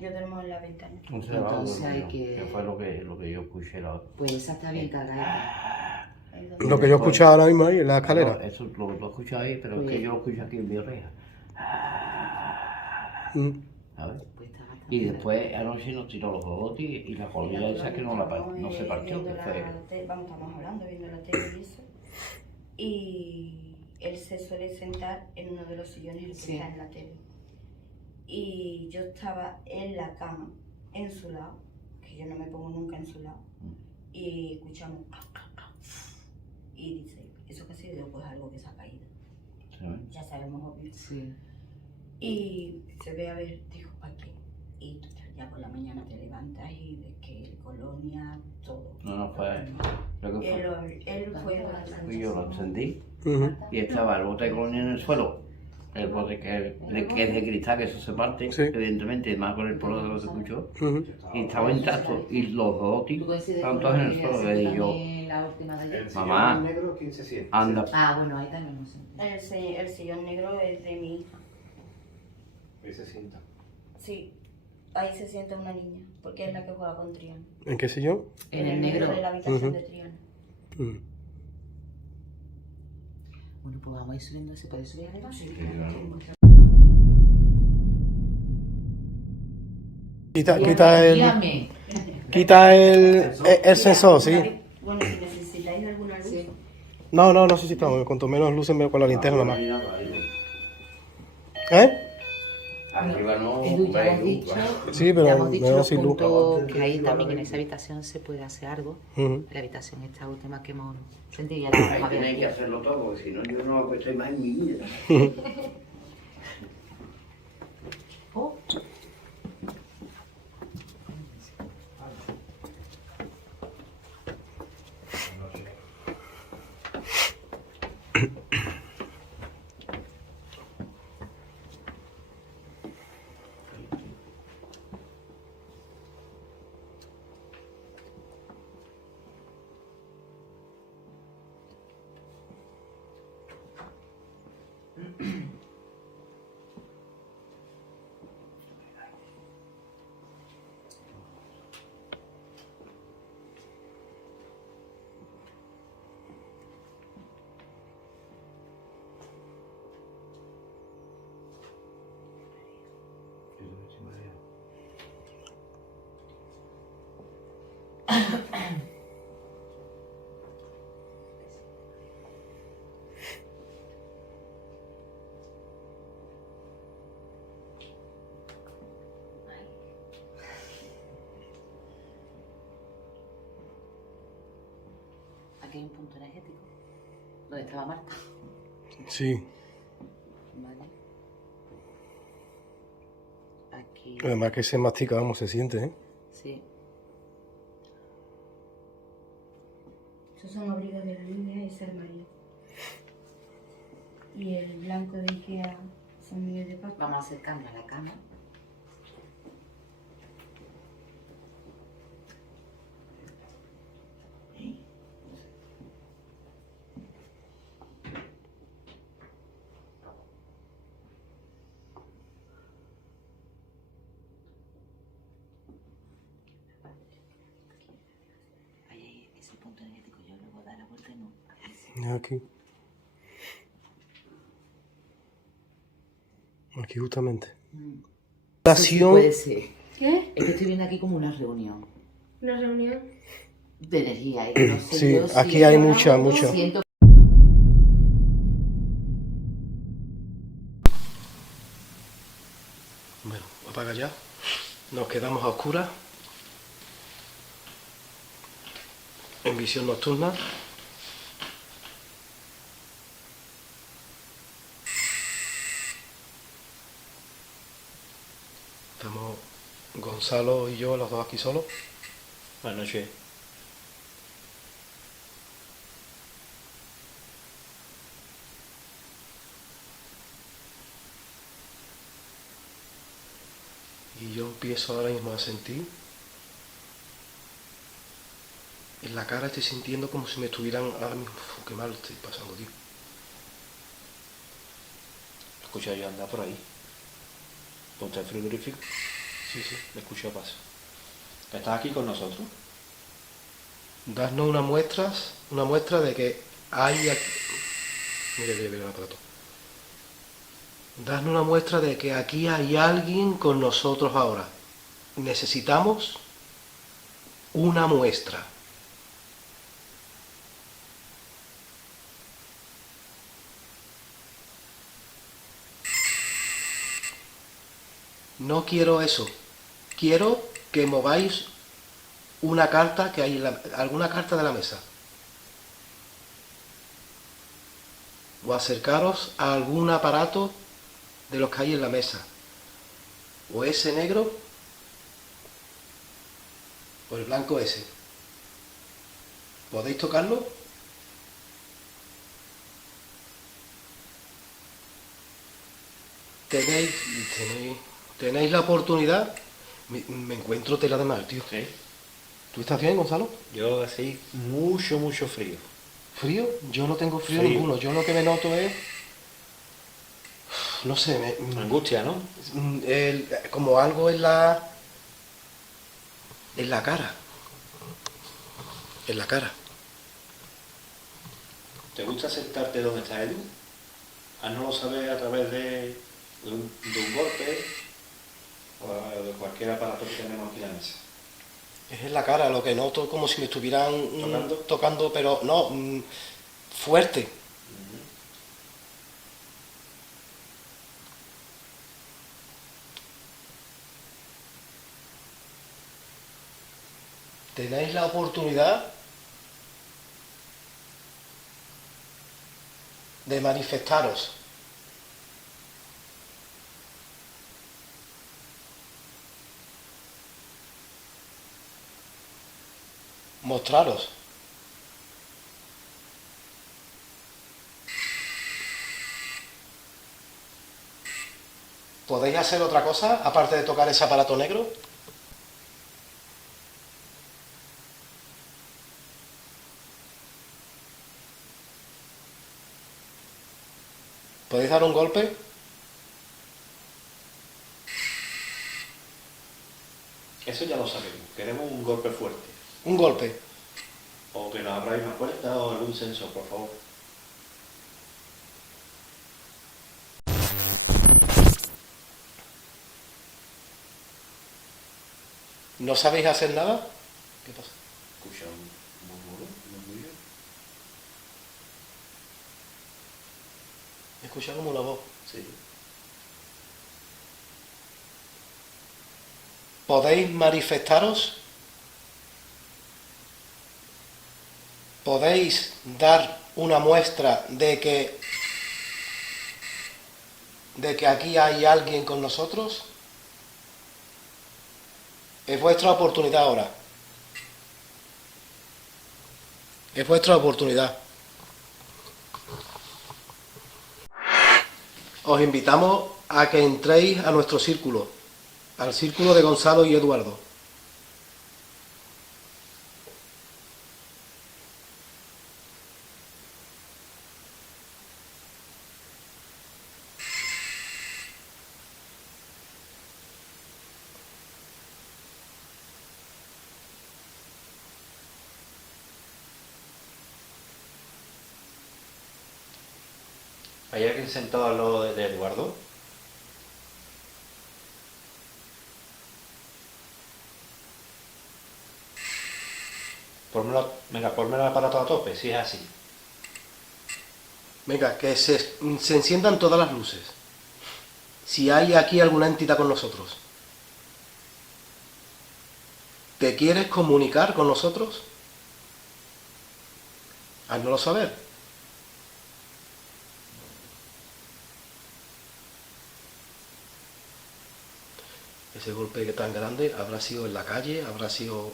Yo duermo en la ventana. Entonces hay que fue lo que yo escuché la otra. Pues esa está bien cargada. Lo que yo he escuchado ahora mismo ahí en la escalera. No, eso lo he escuchado ahí, pero es que yo lo escucho aquí en mi oreja. ¿Sabes? Y después anoche nos tiró los bobotes y la colilla esa que no se partió. Que fue... Vamos, estamos hablando, viendo la tele y eso. Y él se suele sentar en uno de los sillones que está en la tele. Y yo estaba en la cama, en su lado, que yo no me pongo nunca en su lado, y escuchamos y dice, ¿eso qué ha sido? Pues algo que se ha caído. ¿Sí? Ya sabemos, obvio. Sí. Y se ve a ver, dijo, ¿para qué? Y ya por la mañana te levantas y ves que el colonia, todo. No fue lo que fue. Él fue y yo lo encendí y estaba el bote de colonia en el suelo. El bote que es de cristal, que eso se parte, evidentemente, más con el polvo de lo que se escuchó. Y estaba intacto. Y los dos tipos estaban todos en el suelo. Y yo, mamá, anda. Ah, bueno, ahí también no sé. El sillón negro es de mi hija. ¿Ahí se sienta? Sí, ahí se sienta una niña, porque es la que juega con Triana. ¿En qué sillón? En el negro de la habitación de Triana. Bueno, pues vamos a ir subiendo. ¿Se puede subir arriba? Sí. Quita el sensor, sí. Bueno, si necesitáis alguna luz. Sí. No necesitamos. Cuanto menos luces con la linterna más. ¿Eh? Arriba no. Edu, ya hemos dicho, sí, pero ya hemos dicho los sin luz. puntos que ahí también en esa habitación se puede hacer algo. La habitación esta última que hemos sentido ya la vamos a ver. Tenéis que hacerlo todo, porque si no yo no acuesto más en mi vida. Oh. Aquí hay un punto energético. ¿Dónde estaba Marta? Sí. Vale. Aquí. Además que se mastica, vamos, se siente, ¿eh? Sí. Estos son abrigos de la niña y ese armario. Y el blanco de Ikea son míos de papá. Vamos a acercarnos a la cama. Ahí, ese punto energético, yo luego dar la vuelta y no. Aquí. Aquí justamente. Sí, puede ser. ¿Qué? Es que estoy viendo aquí como una reunión ¿Una reunión? de energía. Y no sé Sí, yo si aquí hay es mucha, algo, mucha. siento. Bueno, apaga ya. Nos quedamos a oscuras. En visión nocturna. Estamos Gonzalo y yo, los dos aquí solos. Buenas noches. Y yo empiezo ahora mismo a sentir. En la cara estoy sintiendo como si me estuvieran ahora mismo. Uf, qué mal estoy pasando, tío. Escucha yo andar por ahí. Ponte el frigorífico. Sí, sí. Me escucho paso. ¿Estás aquí con nosotros? Darnos una muestra de que hay aquí. Mire el aparato. Darnos una muestra de que aquí hay alguien con nosotros ahora. Necesitamos una muestra. No quiero eso. Quiero que mováis una carta que hay alguna carta de la mesa. O acercaros a algún aparato de los que hay en la mesa. O ese negro o el blanco ese. ¿Podéis tocarlo? Tenéis la oportunidad. Me encuentro tela de mal, tío. Sí. ¿Tú estás bien, Gonzalo? Yo así, mucho frío. ¿Frío? Yo no tengo frío Frío. ninguno. Yo lo que me noto es... No sé, Angustia, ¿no? como algo en la cara. En la cara. ¿Te gusta sentarte donde está Edu? Haznoslo saber a través de un golpe o de cualquier aparato que tenemos aquí en la mesa. Es en la cara, lo que noto como si me estuvieran ¿Tocando? tocando, pero no, fuerte. Tenéis la oportunidad de manifestaros. Mostraros. ¿Podéis hacer otra cosa aparte de tocar ese aparato negro? ¿Podéis dar un golpe? Eso ya lo sabemos. Queremos un golpe fuerte. Un golpe. O que nos abráis una puerta o algún sensor, por favor. ¿No sabéis hacer nada? ¿Qué pasa? Escucha un murmullo. Escucha como una voz. Sí. ¿Podéis manifestaros? ¿Podéis dar una muestra de que aquí hay alguien con nosotros? Es vuestra oportunidad ahora. Es vuestra oportunidad. Os invitamos a que entréis a nuestro círculo, al círculo de Gonzalo y Eduardo. ¿Hay alguien sentado al lado de Eduardo? Ponme el aparato a tope, si es así. Venga, que se enciendan todas las luces. Si hay aquí alguna entidad con nosotros. ¿Te quieres comunicar con nosotros? Háznoslo saber. Ese golpe tan grande habrá sido en la calle, habrá sido...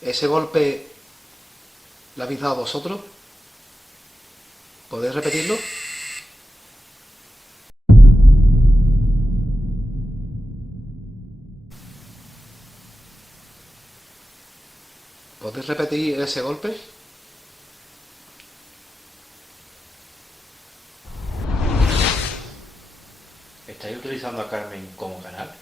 ¿Ese golpe lo habéis dado vosotros? ¿Podéis repetirlo? ¿Podéis repetir ese golpe? ¿Estáis utilizando a Carmen como canal?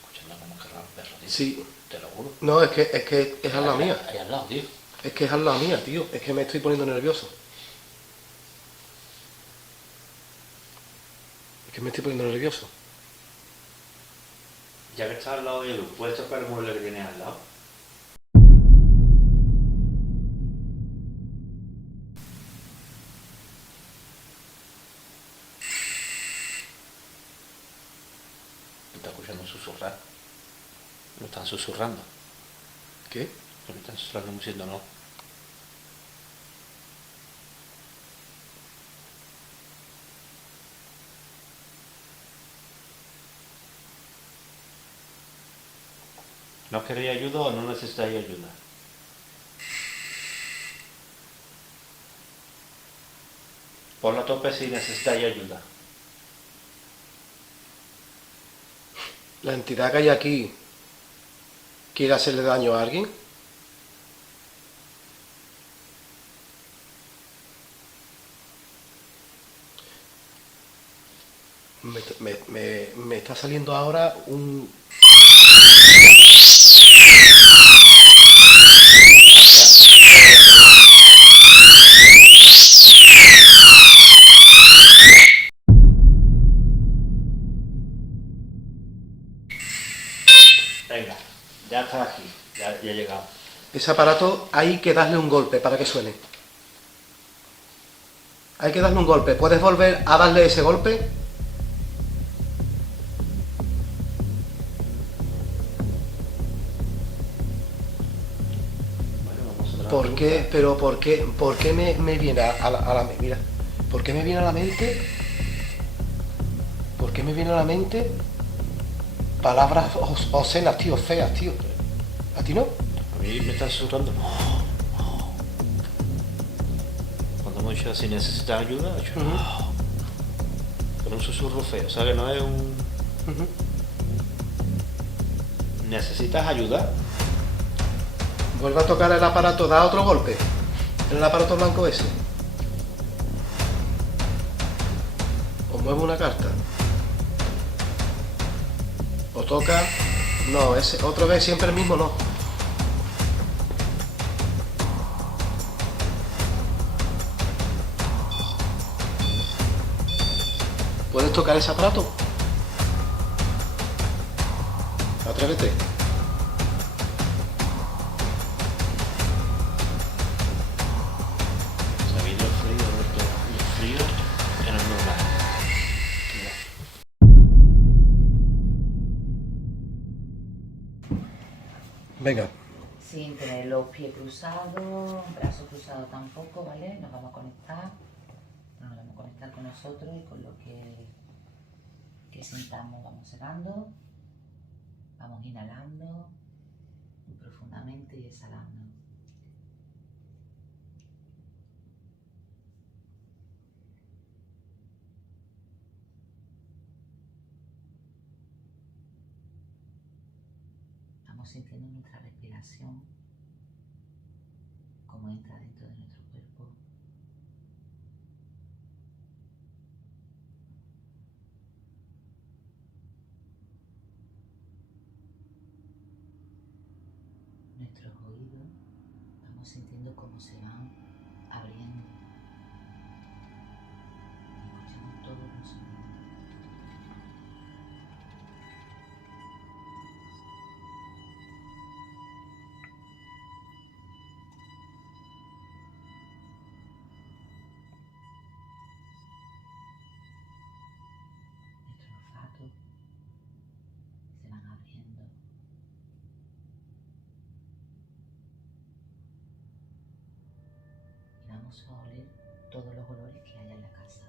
Escuchando como que raro perro, tío. Sí. Te lo juro. No, es que es al lado mía. Ahí al lado, tío. Es que es al lado mía, tío. Es que me estoy poniendo nervioso. Es que me estoy poniendo nervioso. Ya que estás al lado de Edu, ¿puedes tocar el mueble que tienes al lado? ¿Tú estás escuchando susurrar? ¿Lo están susurrando? ¿Qué? Lo que están susurrando diciendo no. ¿No queréis ayuda o no necesitáis ayuda? Ponlo a tope si necesitáis ayuda. ¿La entidad que hay aquí quiere hacerle daño a alguien? Me está saliendo ahora un... Venga, ya está aquí, ya he llegado. Ese aparato hay que darle un golpe para que suene. Hay que darle un golpe. ¿Puedes volver a darle ese golpe? ¿Por qué? Pero ¿por qué me viene a la mira? ¿Por qué me viene a la mente? ¿Por qué me viene a la mente palabras obscenas, tío, feas, tío? ¿A ti no? A mí me están susurrando. Cuando hemos dicho si necesitas ayuda, he dicho pero un susurro feo, ¿sabes? No es un... ¿Necesitas ayuda? Vuelve a tocar el aparato, da otro golpe. En el aparato blanco ese. O mueve una carta. O toca... No, ese otra vez siempre el mismo no. ¿Puedes tocar ese aparato? Atrévete. ¿Sabéis lo frío, Roberto? Lo frío que no es normal. Venga. Sin tener los pies cruzados, brazos cruzados tampoco, ¿vale? Nos vamos a conectar con nosotros y con lo que sintamos. Vamos cerrando, vamos inhalando muy profundamente y exhalando. Vamos sintiendo nuestra respiración, cómo entra dentro de nuestro cuerpo. Nuestros oídos, vamos sintiendo cómo se van abriendo. Escuchamos todos los sonidos. Se van abriendo. Y vamos a oler todos los olores que hay en la casa.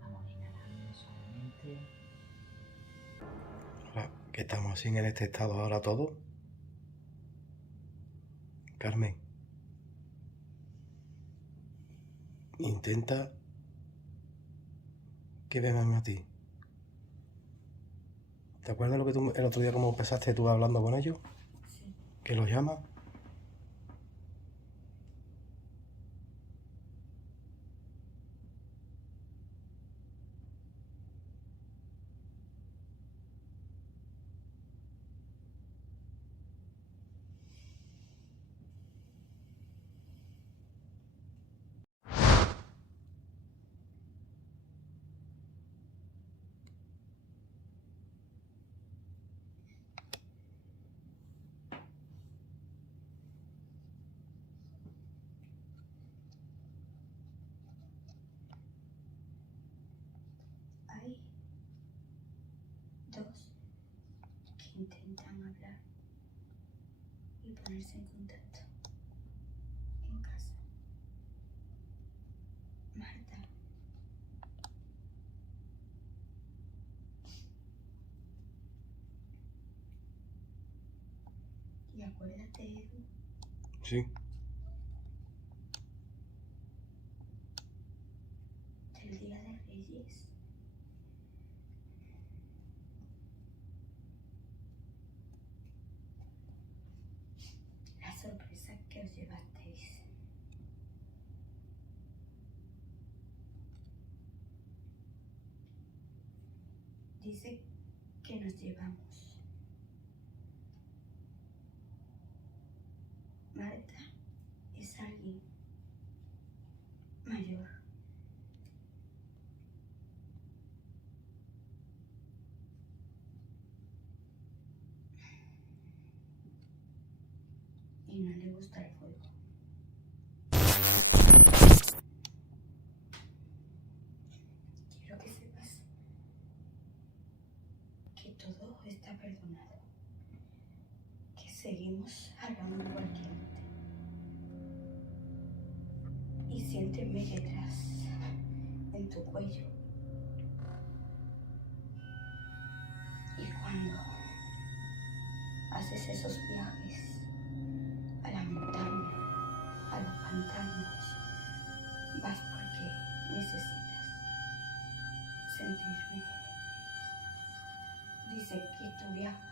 Vamos inhalando suavemente. Ahora que estamos así en este estado ahora todos. Carmen, intenta que vengan a ti. ¿Te acuerdas lo que tú el otro día como empezaste tú hablando con ellos? Sí. ¿Que los llamas? Hay dos que intentan hablar y ponerse en contacto en casa. Marta. Y acuérdate, Edu, Sí. del Día de Reyes. La sorpresa que os llevasteis. Dice que nos llevamos. Marta es alguien mayor. Y no le gusta el fuego. Quiero que sepas que todo está perdonado. Que seguimos hablando igualmente. Y siénteme detrás, en tu cuello. Y cuando haces esos viajes a la montaña, a los pantanos, vas porque necesitas sentirme. Dice que tú viajas.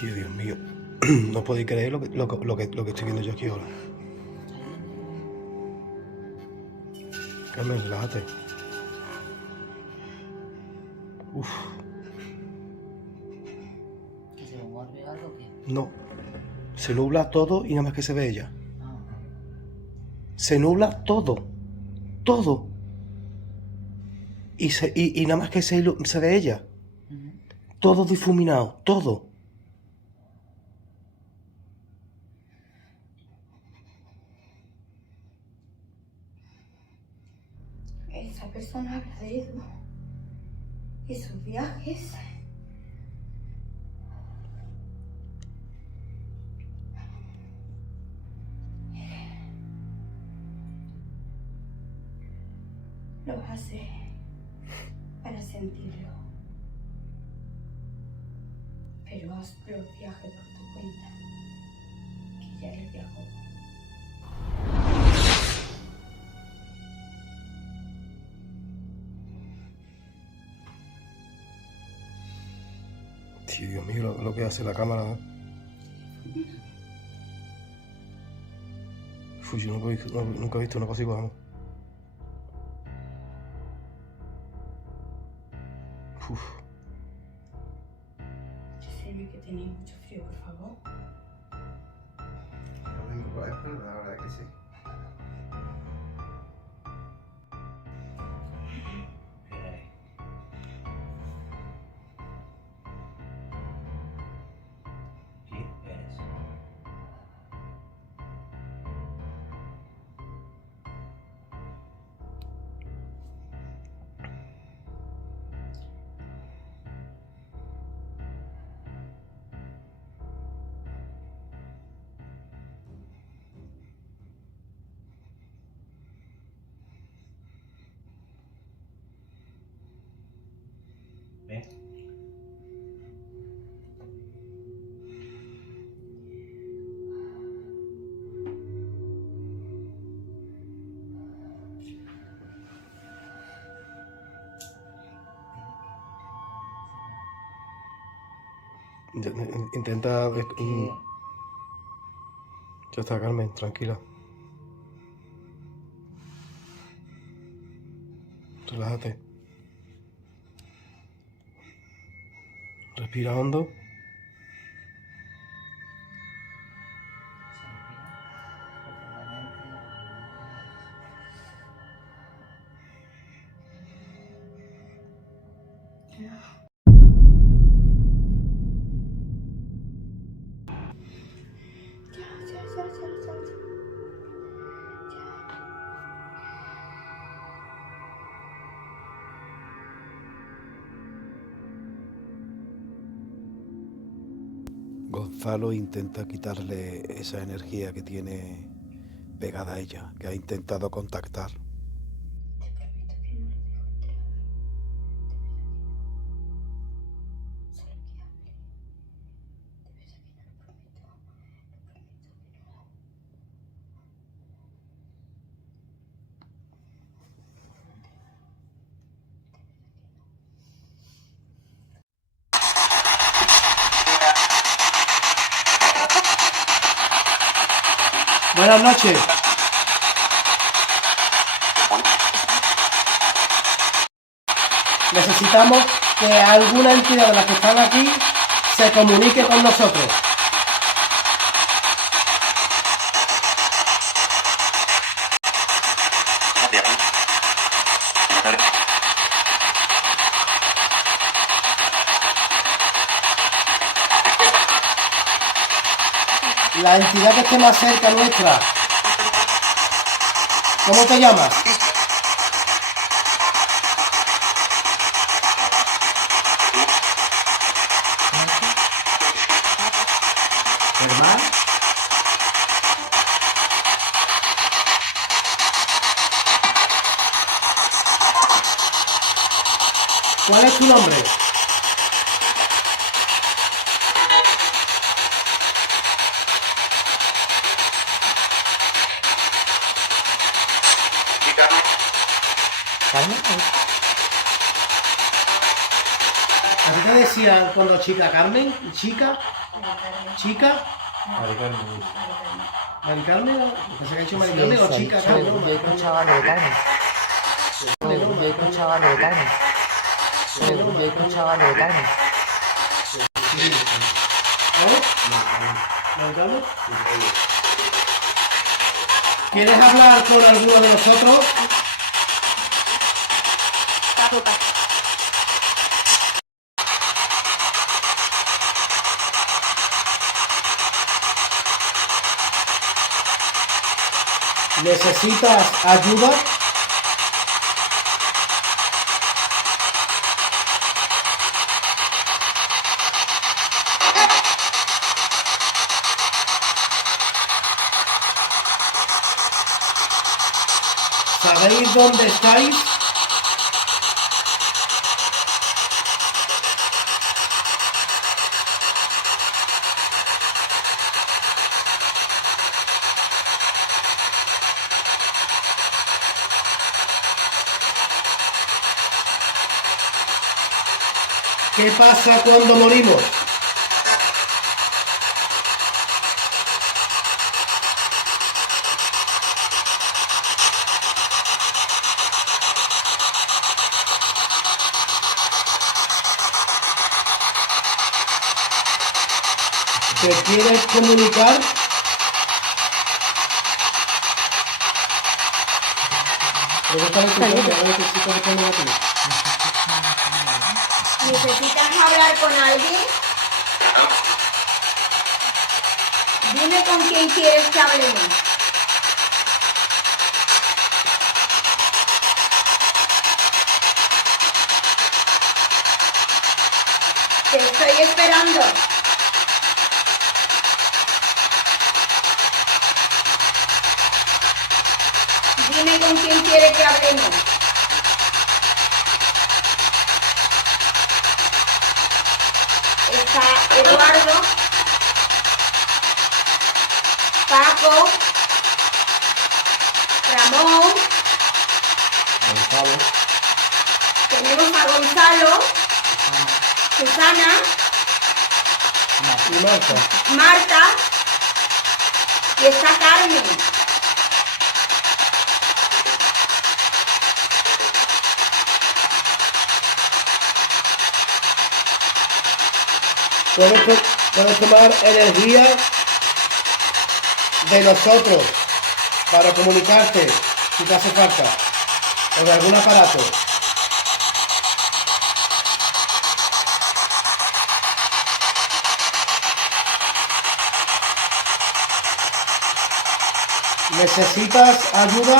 Tío, Dios mío. No podéis creer lo que estoy viendo yo aquí ahora. Carmen, relájate. Uf. ¿Que se un orbe o algo que? No. Se nubla todo y nada más que se ve ella. Se nubla todo. Todo. Y nada más que se ve ella. Todo difuminado. Todo. Esa persona habla de Edu y sus viajes. Los hace para sentirlo. Pero haz los viajes por tu cuenta, que ya él viajó. Tío, Dios mío, lo que hace la cámara. Uy, yo nunca he visto una cosa igual, vamos. Uf. Se ve que tenéis mucho frío, por favor. La verdad que sí. Intenta... Ya está, Carmen, tranquila. Relájate. Respira hondo. Gonzalo intenta quitarle esa energía que tiene pegada a ella, que ha intentado contactar. Buenas noches. Necesitamos que alguna entidad de las que están aquí se comunique con nosotros. La entidad que esté más cerca nuestra. ¿Cómo te llamas? Germán. ¿Cuál es tu nombre? ¿Carmen? ¿A ti te decían cuando chica Carmen? ¿Chica? ¿Chica? Mari Carmen. ¿Mari Carmen? Pensé que ha dicho Mari Carmen o chica Carmen. Yo he escuchado algo de Carmen. escuchado algo de Carmen. Yo he escuchado algo de Carmen. ¿Quieres hablar con alguno de nosotros? ¿Necesitas ayuda? ¿Sabéis dónde estáis? ¿Qué pasa cuando morimos? ¿Te quieres comunicar? ¿Necesitas hablar con alguien? Dime con quién quieres que hablemos. Te estoy esperando. Dime con quién quieres que hablemos. Está Eduardo, Paco, Ramón, tenemos a Gonzalo, Susana, Marta y está Carmen. Puedes tomar energía de nosotros para comunicarte si te hace falta o de algún aparato. ¿Necesitas ayuda?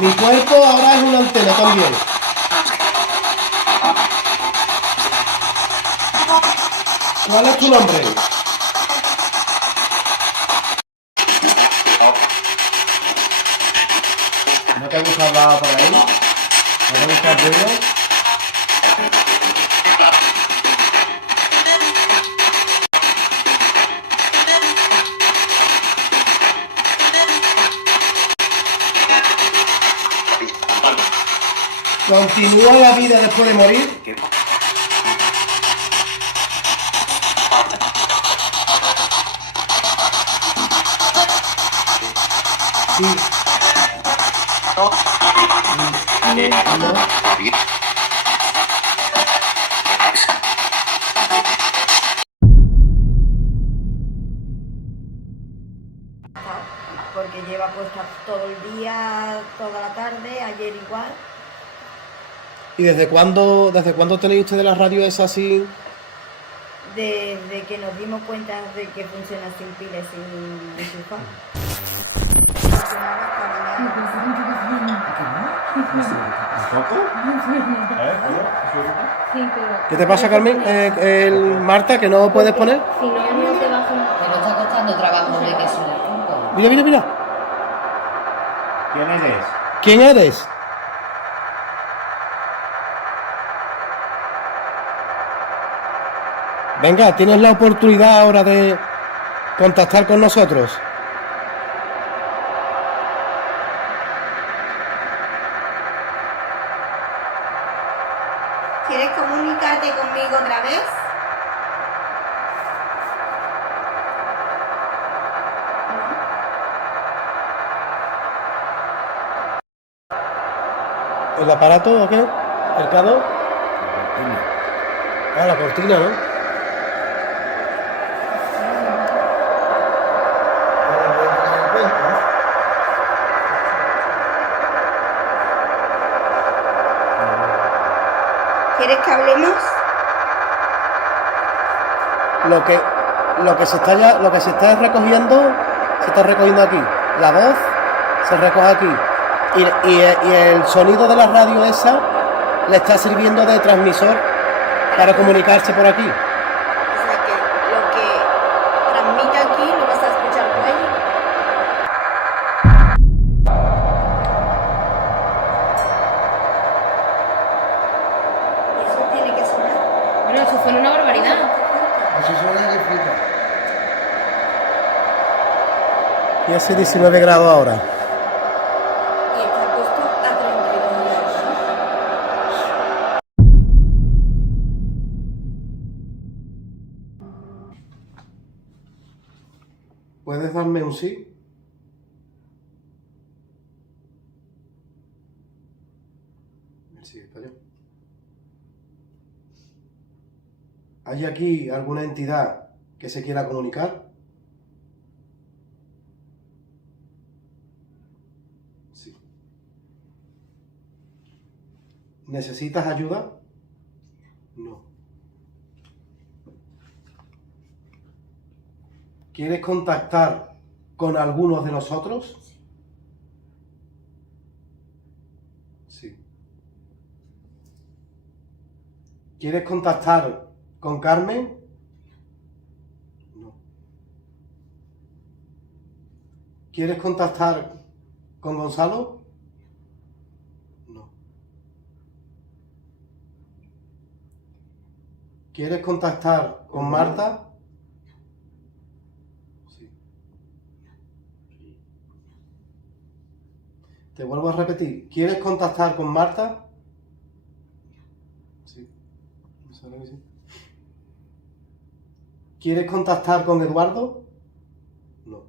Mi cuerpo ahora es una antena también. ¿Cuál es tu nombre? ¿No te gusta hablar por ahí? ¿No te gusta el ruido? ¿Continúa la vida después de morir? Sí. Porque lleva puesta todo el día, toda la tarde, ayer igual. ¿Y desde cuándo tenéis ustedes la radio esa así? Desde que nos dimos cuenta de que funciona sin pilas, sin enchufar. ¿Qué te pasa, Carmen? Marta, que no puedes poner. Si no, no te va a sonar. Pero está costando trabajo de que suene el punto. Mira, mira, mira. ¿Quién eres? ¿Quién eres? Venga, tienes la oportunidad ahora de contactar con nosotros? ¿Quieres comunicarte conmigo otra vez? ¿El aparato o qué? ¿El cabo? Ah, la cortina, ¿no? ¿Quieres que hablemos? Lo que se está recogiendo, se está recogiendo aquí. La voz se recoge aquí. Y el sonido de la radio esa le está sirviendo de transmisor para comunicarse por aquí. O sea que lo que transmite aquí lo vas a escuchar por ahí. Eso tiene que sonar. Bueno, eso fue una barbaridad. Eso suena que flipa. Y hace 19 grados ahora. Y está puesto a 32 grados. ¿Puedes darme un sí? El sí está yo. ¿Hay aquí alguna entidad que se quiera comunicar? Sí. ¿Necesitas ayuda? No. ¿Quieres contactar con algunos de nosotros? Sí. ¿Quieres contactar con Carmen? No. ¿Quieres contactar con Gonzalo? No. ¿Quieres contactar con Marta? Te vuelvo a repetir. ¿Quieres contactar con Marta? Sí. Me sale que sí. ¿Quieres contactar con Eduardo? No.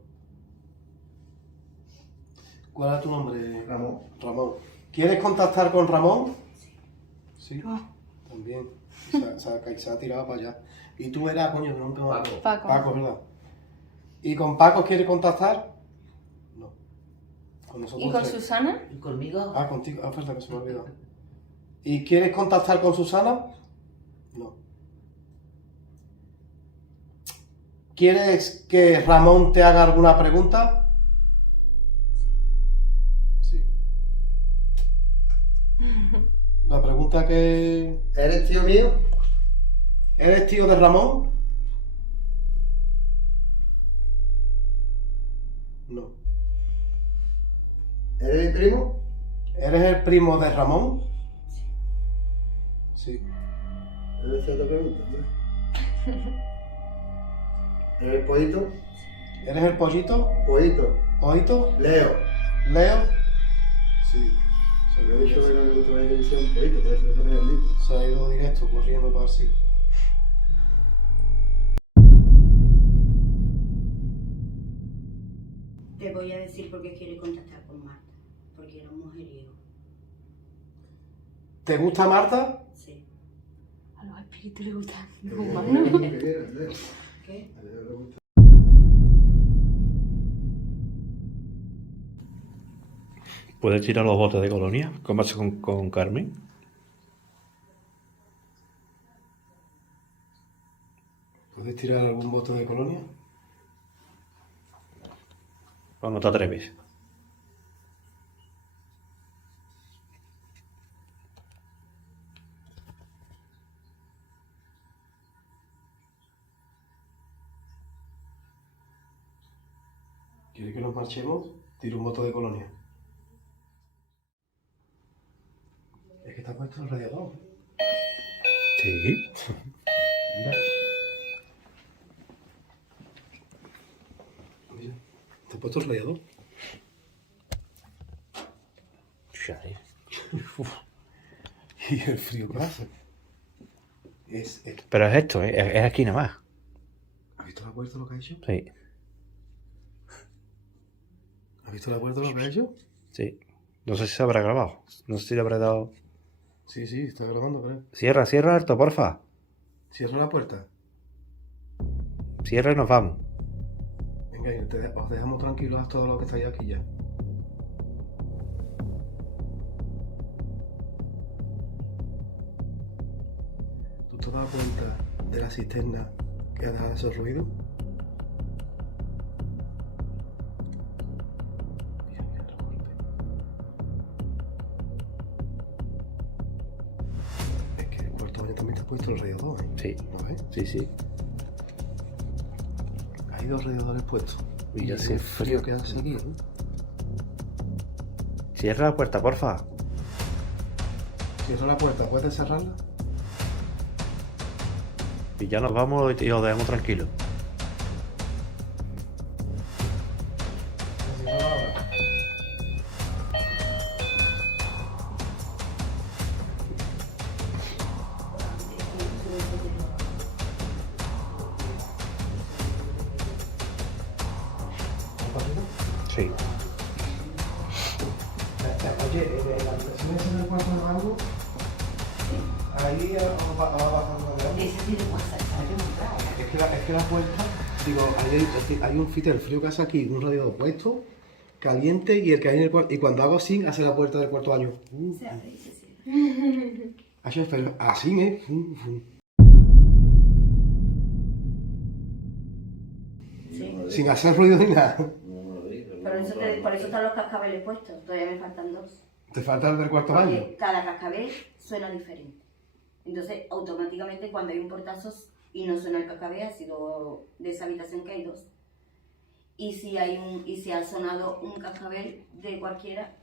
¿Cuál es tu nombre? Ramón. Ramón. ¿Quieres contactar con Ramón? Sí. También. Se ha tirado para allá. ¿Y tú eras, coño, nunca me acuerdo? Paco. Paco, ¿verdad? ¿Y con Paco quieres contactar? No. Con nosotros ¿Y con tres. Susana? ¿Y conmigo? Ah, contigo. Ah, falta que se me ha olvidado. ¿Y quieres contactar con Susana? No. ¿Quieres que Ramón te haga alguna pregunta? Sí. La pregunta que... ¿Eres tío mío? ¿Eres tío de Ramón? No. ¿Eres mi primo? ¿Eres el primo de Ramón? Sí. ¿Eres esa pregunta? ¿Eres el pollito? ¿Eres el pollito? Pollito. ¿Pollito? Leo. ¿Leo? Sí. Se me ha dicho que no le gusta la televisión, pollito, parece que se me han dicho. Se ha ido directo, corriendo para así. Te voy a decir por qué quiere contactar con Marta. Porque era un mujeriego. ¿Te gusta Marta? Sí. A los espíritus les gustan los humanos. ¿Qué? ¿Puedes tirar los botes de colonia? ¿Cómo haces con Carmen? ¿Puedes tirar algún bote de colonia? ¿O no te atreves? ¿Quieres que nos marchemos? Tiro un bote de colonia. Es que está puesto el radiador. Sí. Mira. ¿Te has puesto el radiador? Y el frío que hace. Pero es esto, es aquí nada más. ¿Has visto la puerta lo que ha hecho? Sí. ¿Has visto la puerta lo que ha hecho? Sí. No sé si se habrá grabado. No sé si le habrá dado... Sí, está grabando, creo. Cierra, Arto, porfa. Cierra la puerta. Cierra y nos vamos. Venga, os dejamos tranquilos a todos los que estáis aquí ya. ¿Tú te has dado cuenta de la cisterna que ha dejado esos ruidos? Mira, otro golpe. Es que en el cuarto baño también te has puesto el radiador, ¿eh? Sí. ¿Lo ves? Sí. Hay dos radiadores puestos. Y ya el hace frío. que hace aquí, ¿eh? Cierra la puerta, porfa. Cierra la puerta, ¿puedes cerrarla? Y ya nos vamos y os dejamos tranquilos. Sí. Oye, en la habitación esa del cuarto de baño, ahí va bajando de agua. Ese tiene WhatsApp, Es que la puerta, digo, hay un filtro, el frío que hace aquí, un radiador puesto, caliente, y el que hay en el cuarto, y cuando hago así, hace la puerta del cuarto baño. Se abre y se cierra. Así, ¿eh? Sí. Sin hacer ruido ni nada. Por eso están los cascabeles puestos, todavía me faltan dos. ¿Te falta el del cuarto baño? Porque cada cascabel suena diferente. Entonces, automáticamente cuando hay un portazo y no suena el cascabel, ha sido de esa habitación que hay dos. Y si ha sonado un cascabel de cualquiera,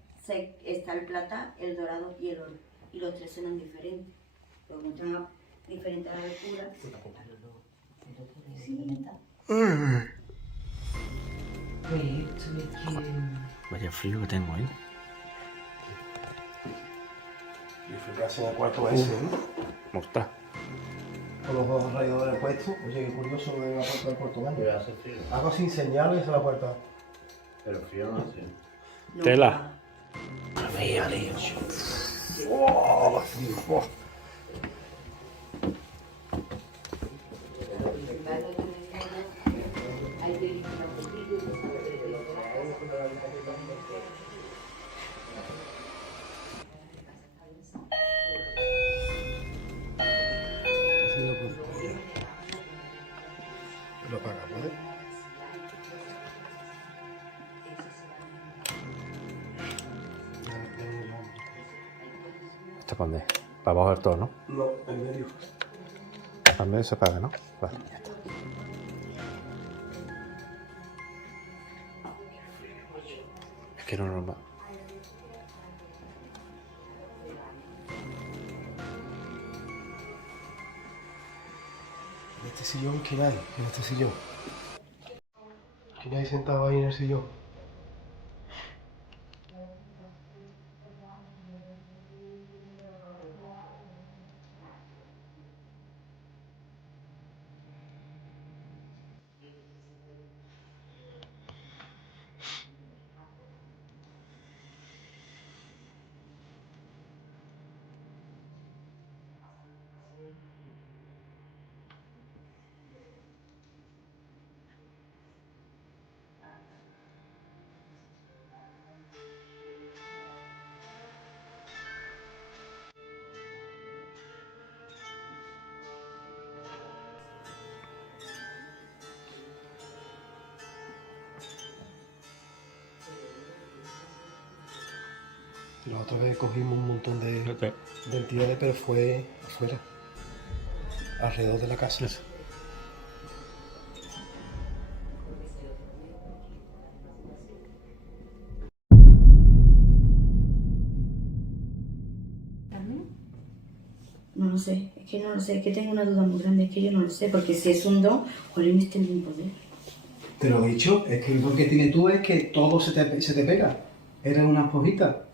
está el plata, el dorado y el oro. Y los tres suenan diferentes. Pero como están a diferentes alturas. Sí, está. Vaya frío que tengo ahí. Y el frío que hace en el cuarto ese, ¿no? Ostras. Con los dos radiadores puestos. Oye, qué curioso lo de la puerta del cuarto baño. Pero hace frío. Hago sin señales a la puerta. Pero frío no hace. Tela. Mira, tío. ¡Oh! ¡Oh! Lo apaga, ¿vale? ¿Esto para dónde? Para abajo del todo, ¿no? No, en medio. Al medio se apaga, ¿no? Vale, ya está. Es que no es normal. En este sillón, ¿quién hay? En este sillón. ¿Quién hay sentado ahí en el sillón? La otra vez cogimos un montón de entidades, pero fue afuera, alrededor de la casa. No lo sé, es que no lo sé, es que tengo una duda muy grande, es que yo no lo sé, porque si es un don, Jolín, tiene un poder. Te lo he dicho, es que el don que tienes tú es que todo se te pega. Eres una esponjita.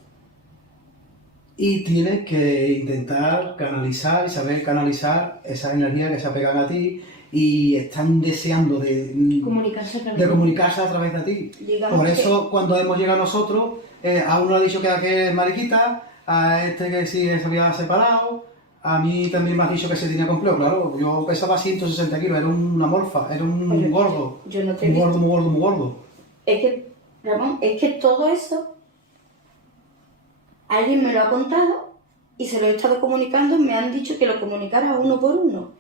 Y tienes que intentar canalizar y saber canalizar esas energías que se apegan a ti y están deseando de comunicarse a través de ti. Digamos Por eso, cuando hemos llegado nosotros, a uno le ha dicho que es mariquita, a este que sí se había separado, a mí también me has dicho que se tenía complejo. Claro, yo pesaba 160 kilos, era una morfa, era un gordo. Yo no te muy gordo. Es que, Ramón, es que todo eso alguien me lo ha contado y se lo he estado comunicando, me han dicho que lo comunicara uno por uno.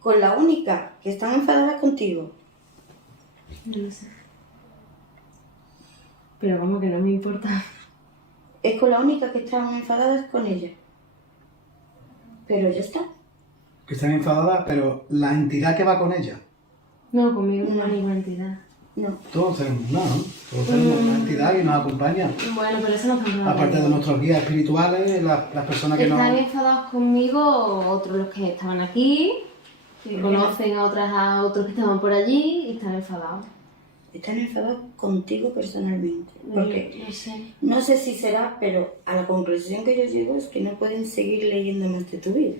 Con la única que están enfadadas contigo. No lo sé. Pero vamos, que no me importa. Es con la única que están enfadadas con ella. Pero ya está. Que están enfadadas, pero la entidad que va con ella. No, conmigo no hay ninguna entidad. No. Todos tenemos una, ¿no? Todos tenemos una entidad que nos acompaña. Bueno, pero eso no cambia. Aparte de nuestros guías espirituales, las personas que Están nos... enfadados conmigo, otros los que estaban aquí, que conocen a otros que estaban por allí y están enfadados. Están enfadados contigo personalmente. Porque No sé. no sé si será, pero a la conclusión que yo llego es que no pueden seguir leyendo más de tu vida.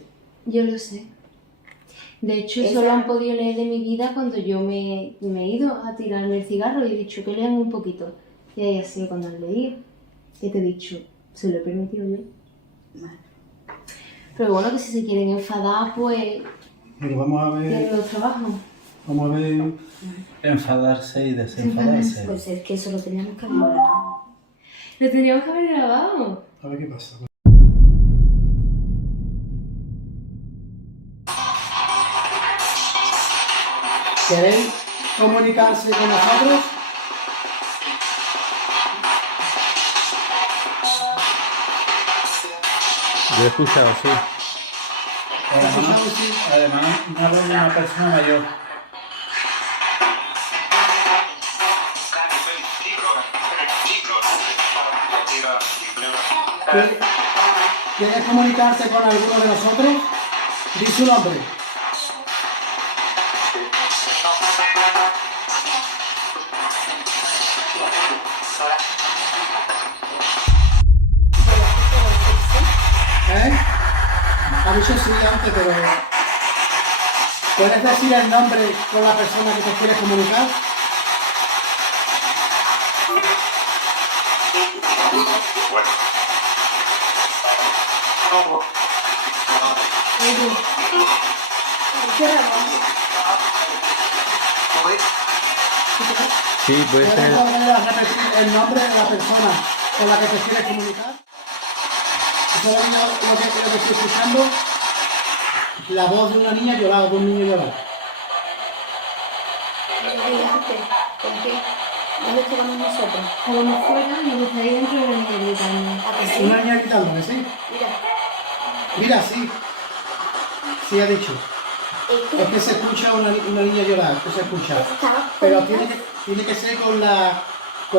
Yo lo sé. De hecho, Esa- solo han podido leer de mi vida cuando yo me he ido a tirarme el cigarro y he dicho que lean un poquito. Y ahí ha sido cuando han leído. Y te he dicho, se lo he permitido yo. Vale. Pero bueno, que si se quieren enfadar, pues Pero vamos a ver... tienen los trabajos. Vamos a ver... Enfadarse y desenfadarse. Pues es que eso lo teníamos que haber grabado. Lo tendríamos que haber grabado. A ver qué pasa. ¿Queréis comunicarse con nosotros? Yo he escuchado, sí. Además, una voz de una persona mayor. ¿Quieres comunicarse con alguno de nosotros? Di su nombre. ¿Eh? Ha dicho sí antes, pero... ¿Puedes decir el nombre con la persona que te quieres comunicar? Sí, puede ¿Puedes ser. volver a repetir el nombre de la persona con la que te quieres comunicar? ¿Eso es lo que estoy escuchando? La voz de una niña llorar, de un niño llorar. ¿Con qué? ¿Dónde estábamos nosotros? Estábamos fuera y los de ahí dentro de la niña gritando. ¿A que sí? Una niña gritando, ¿que sí? Mira, Mira, sí. Sí ha dicho. es Es que se escucha una niña llorar, que se escucha. estaba Pero tiene que ser con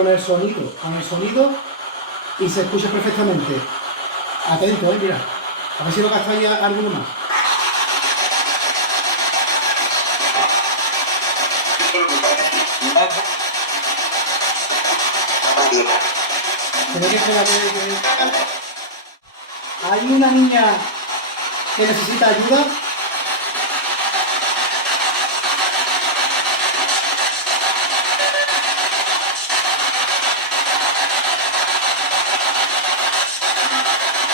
el sonido y se escucha perfectamente. Atento, mira. A ver si lo gastáis alguno más. Pero que hay una niña que necesita ayuda.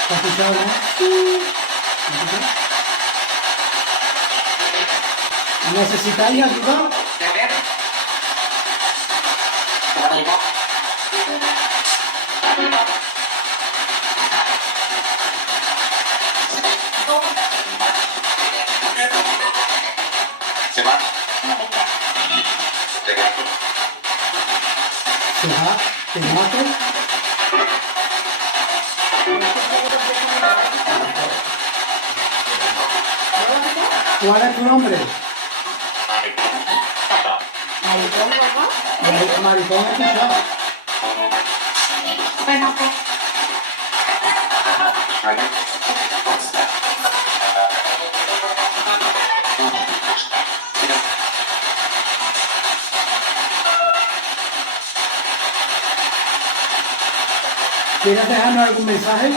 ¿Has escuchado, no? ¿Necesitáis ayuda? ¿Se va? ¿Te mato? ¿Cuál es tu nombre? Maricón, he escuchado. ¿Quieres dejarnos algún mensaje?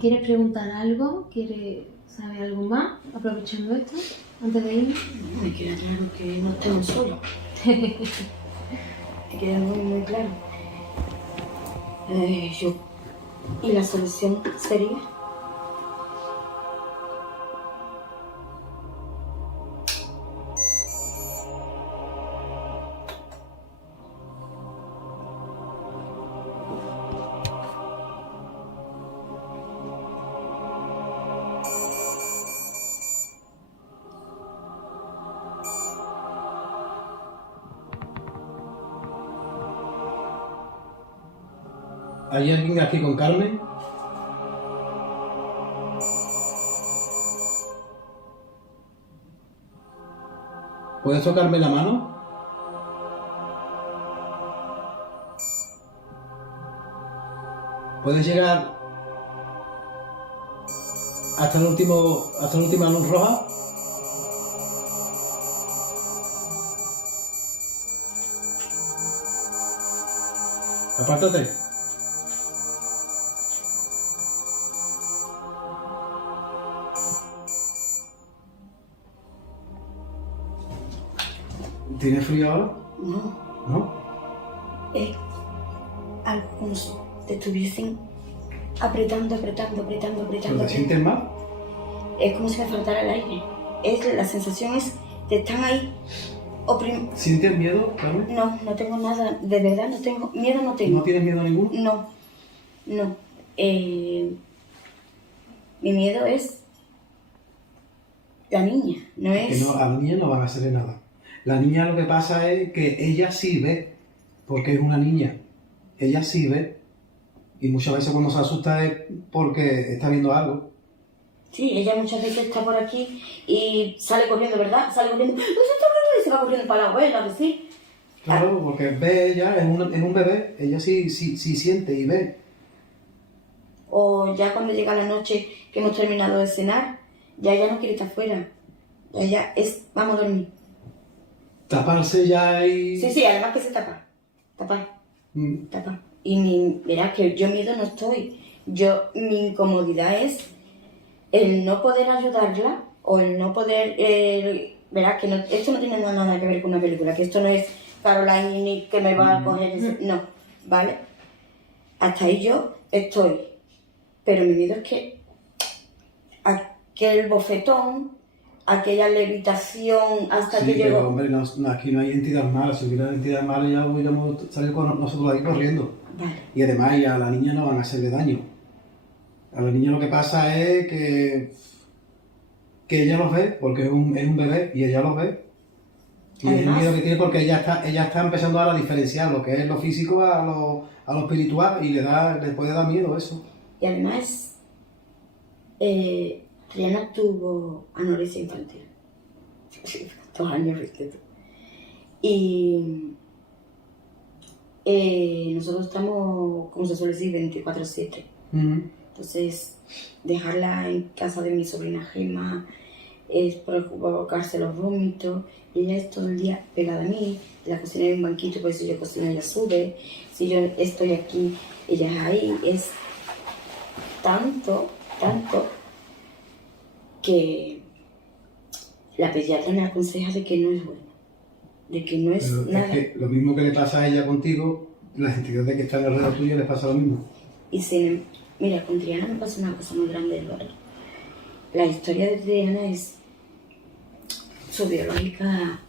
¿Quieres preguntar algo? ¿Quieres saber algo más? Aprovechando esto, antes de irme. Me queda claro que no estemos solos. Me queda muy claro. ¿Y la solución sería? ¿Hay alguien aquí con Carmen? ¿Puedes tocarme la mano? ¿Puedes llegar hasta la última luz roja? Apártate. ¿Tienes frío ahora? No. ¿No? Es algo como si te estuviesen apretando. ¿Pero te sientes mal? Es como si me faltara el aire. La sensación es que están ahí oprimiendo. ¿Sientes miedo, Carmen? No, no tengo nada. De verdad no tengo. Miedo no tengo. ¿No tienes miedo ninguno? No. Mi miedo es la niña. No Que es... no, a la niña no van a hacerle nada. La niña lo que pasa es que ella sí ve, porque es una niña. Ella sí ve. Y muchas veces cuando se asusta es porque está viendo algo. Sí, ella muchas veces está por aquí y sale corriendo, ¿verdad? Sale corriendo y se va corriendo para la abuela, ¿sí? Claro, porque ve ella, es un bebé, ella sí siente y ve. O ya cuando llega la noche que hemos terminado de cenar, ya ella no quiere estar fuera. Ya ella es, vamos a dormir. Taparse ya y... Sí, además que se tapa. Tapa. Y verás que yo miedo no estoy. Mi incomodidad es el no poder ayudarla o el no poder... verás que esto no tiene nada que ver con una película, que esto no es Caroline ni que me va a coger... No, ¿vale? Hasta ahí yo estoy. Pero mi miedo es que aquel bofetón, aquella levitación hasta que llegó... Pero hombre, aquí no hay entidad mala. Si hubiera entidad mala ya hubiéramos salido con nosotros ahí corriendo. Vale. Y además a la niña no van a hacerle daño. A la niña lo que pasa es que ella los ve, porque es un bebé y ella los ve. Y es el miedo que tiene porque ella está empezando ahora a diferenciar lo que es lo físico a lo espiritual y le puede dar miedo eso. Y además, Triana tuvo anorexia infantil. 2 años, ¿viste tú? Y nosotros estamos, como se suele decir, 24/7. Entonces, dejarla en casa de mi sobrina Gemma es provocarse los vómitos. Y ella es todo el día pegada a mí. La cocina en un banquito, por eso yo cocino, ella sube. Si yo estoy aquí, ella es ahí. Es tanto, que la pediatra me aconseja de que no es bueno. De que no es Pero nada. Es que lo mismo que le pasa a ella contigo, las entidades que están alrededor tuyo les pasa lo mismo. Y mira, con Triana me pasa una cosa muy grande, Eduardo. La historia de Triana es... Su biológica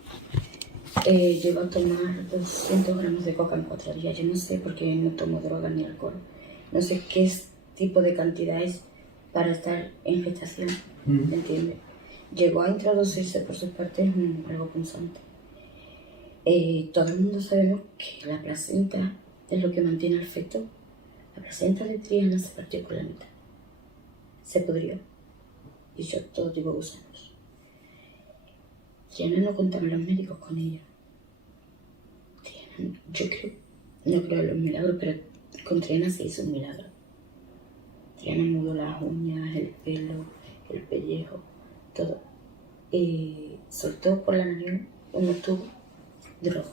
llegó a tomar 200 gramos de coca en 4 días. Yo no sé por qué no tomo droga ni alcohol. No sé qué tipo de cantidad es para estar en gestación, ¿me entiendes? Llegó a introducirse por sus partes algo punzante. Todo el mundo sabemos que la placenta es lo que mantiene al feto. La placenta de Triana se partió por la mitad. Se pudrió. Y yo todo tipo de gusanos. Triana no contaban los médicos con ella. Triana, no creo en los milagros, pero con Triana se hizo un milagro. Triana mudó las uñas, el pelo, el pellejo, todo. Soltó por la nariz unos tubos de droga.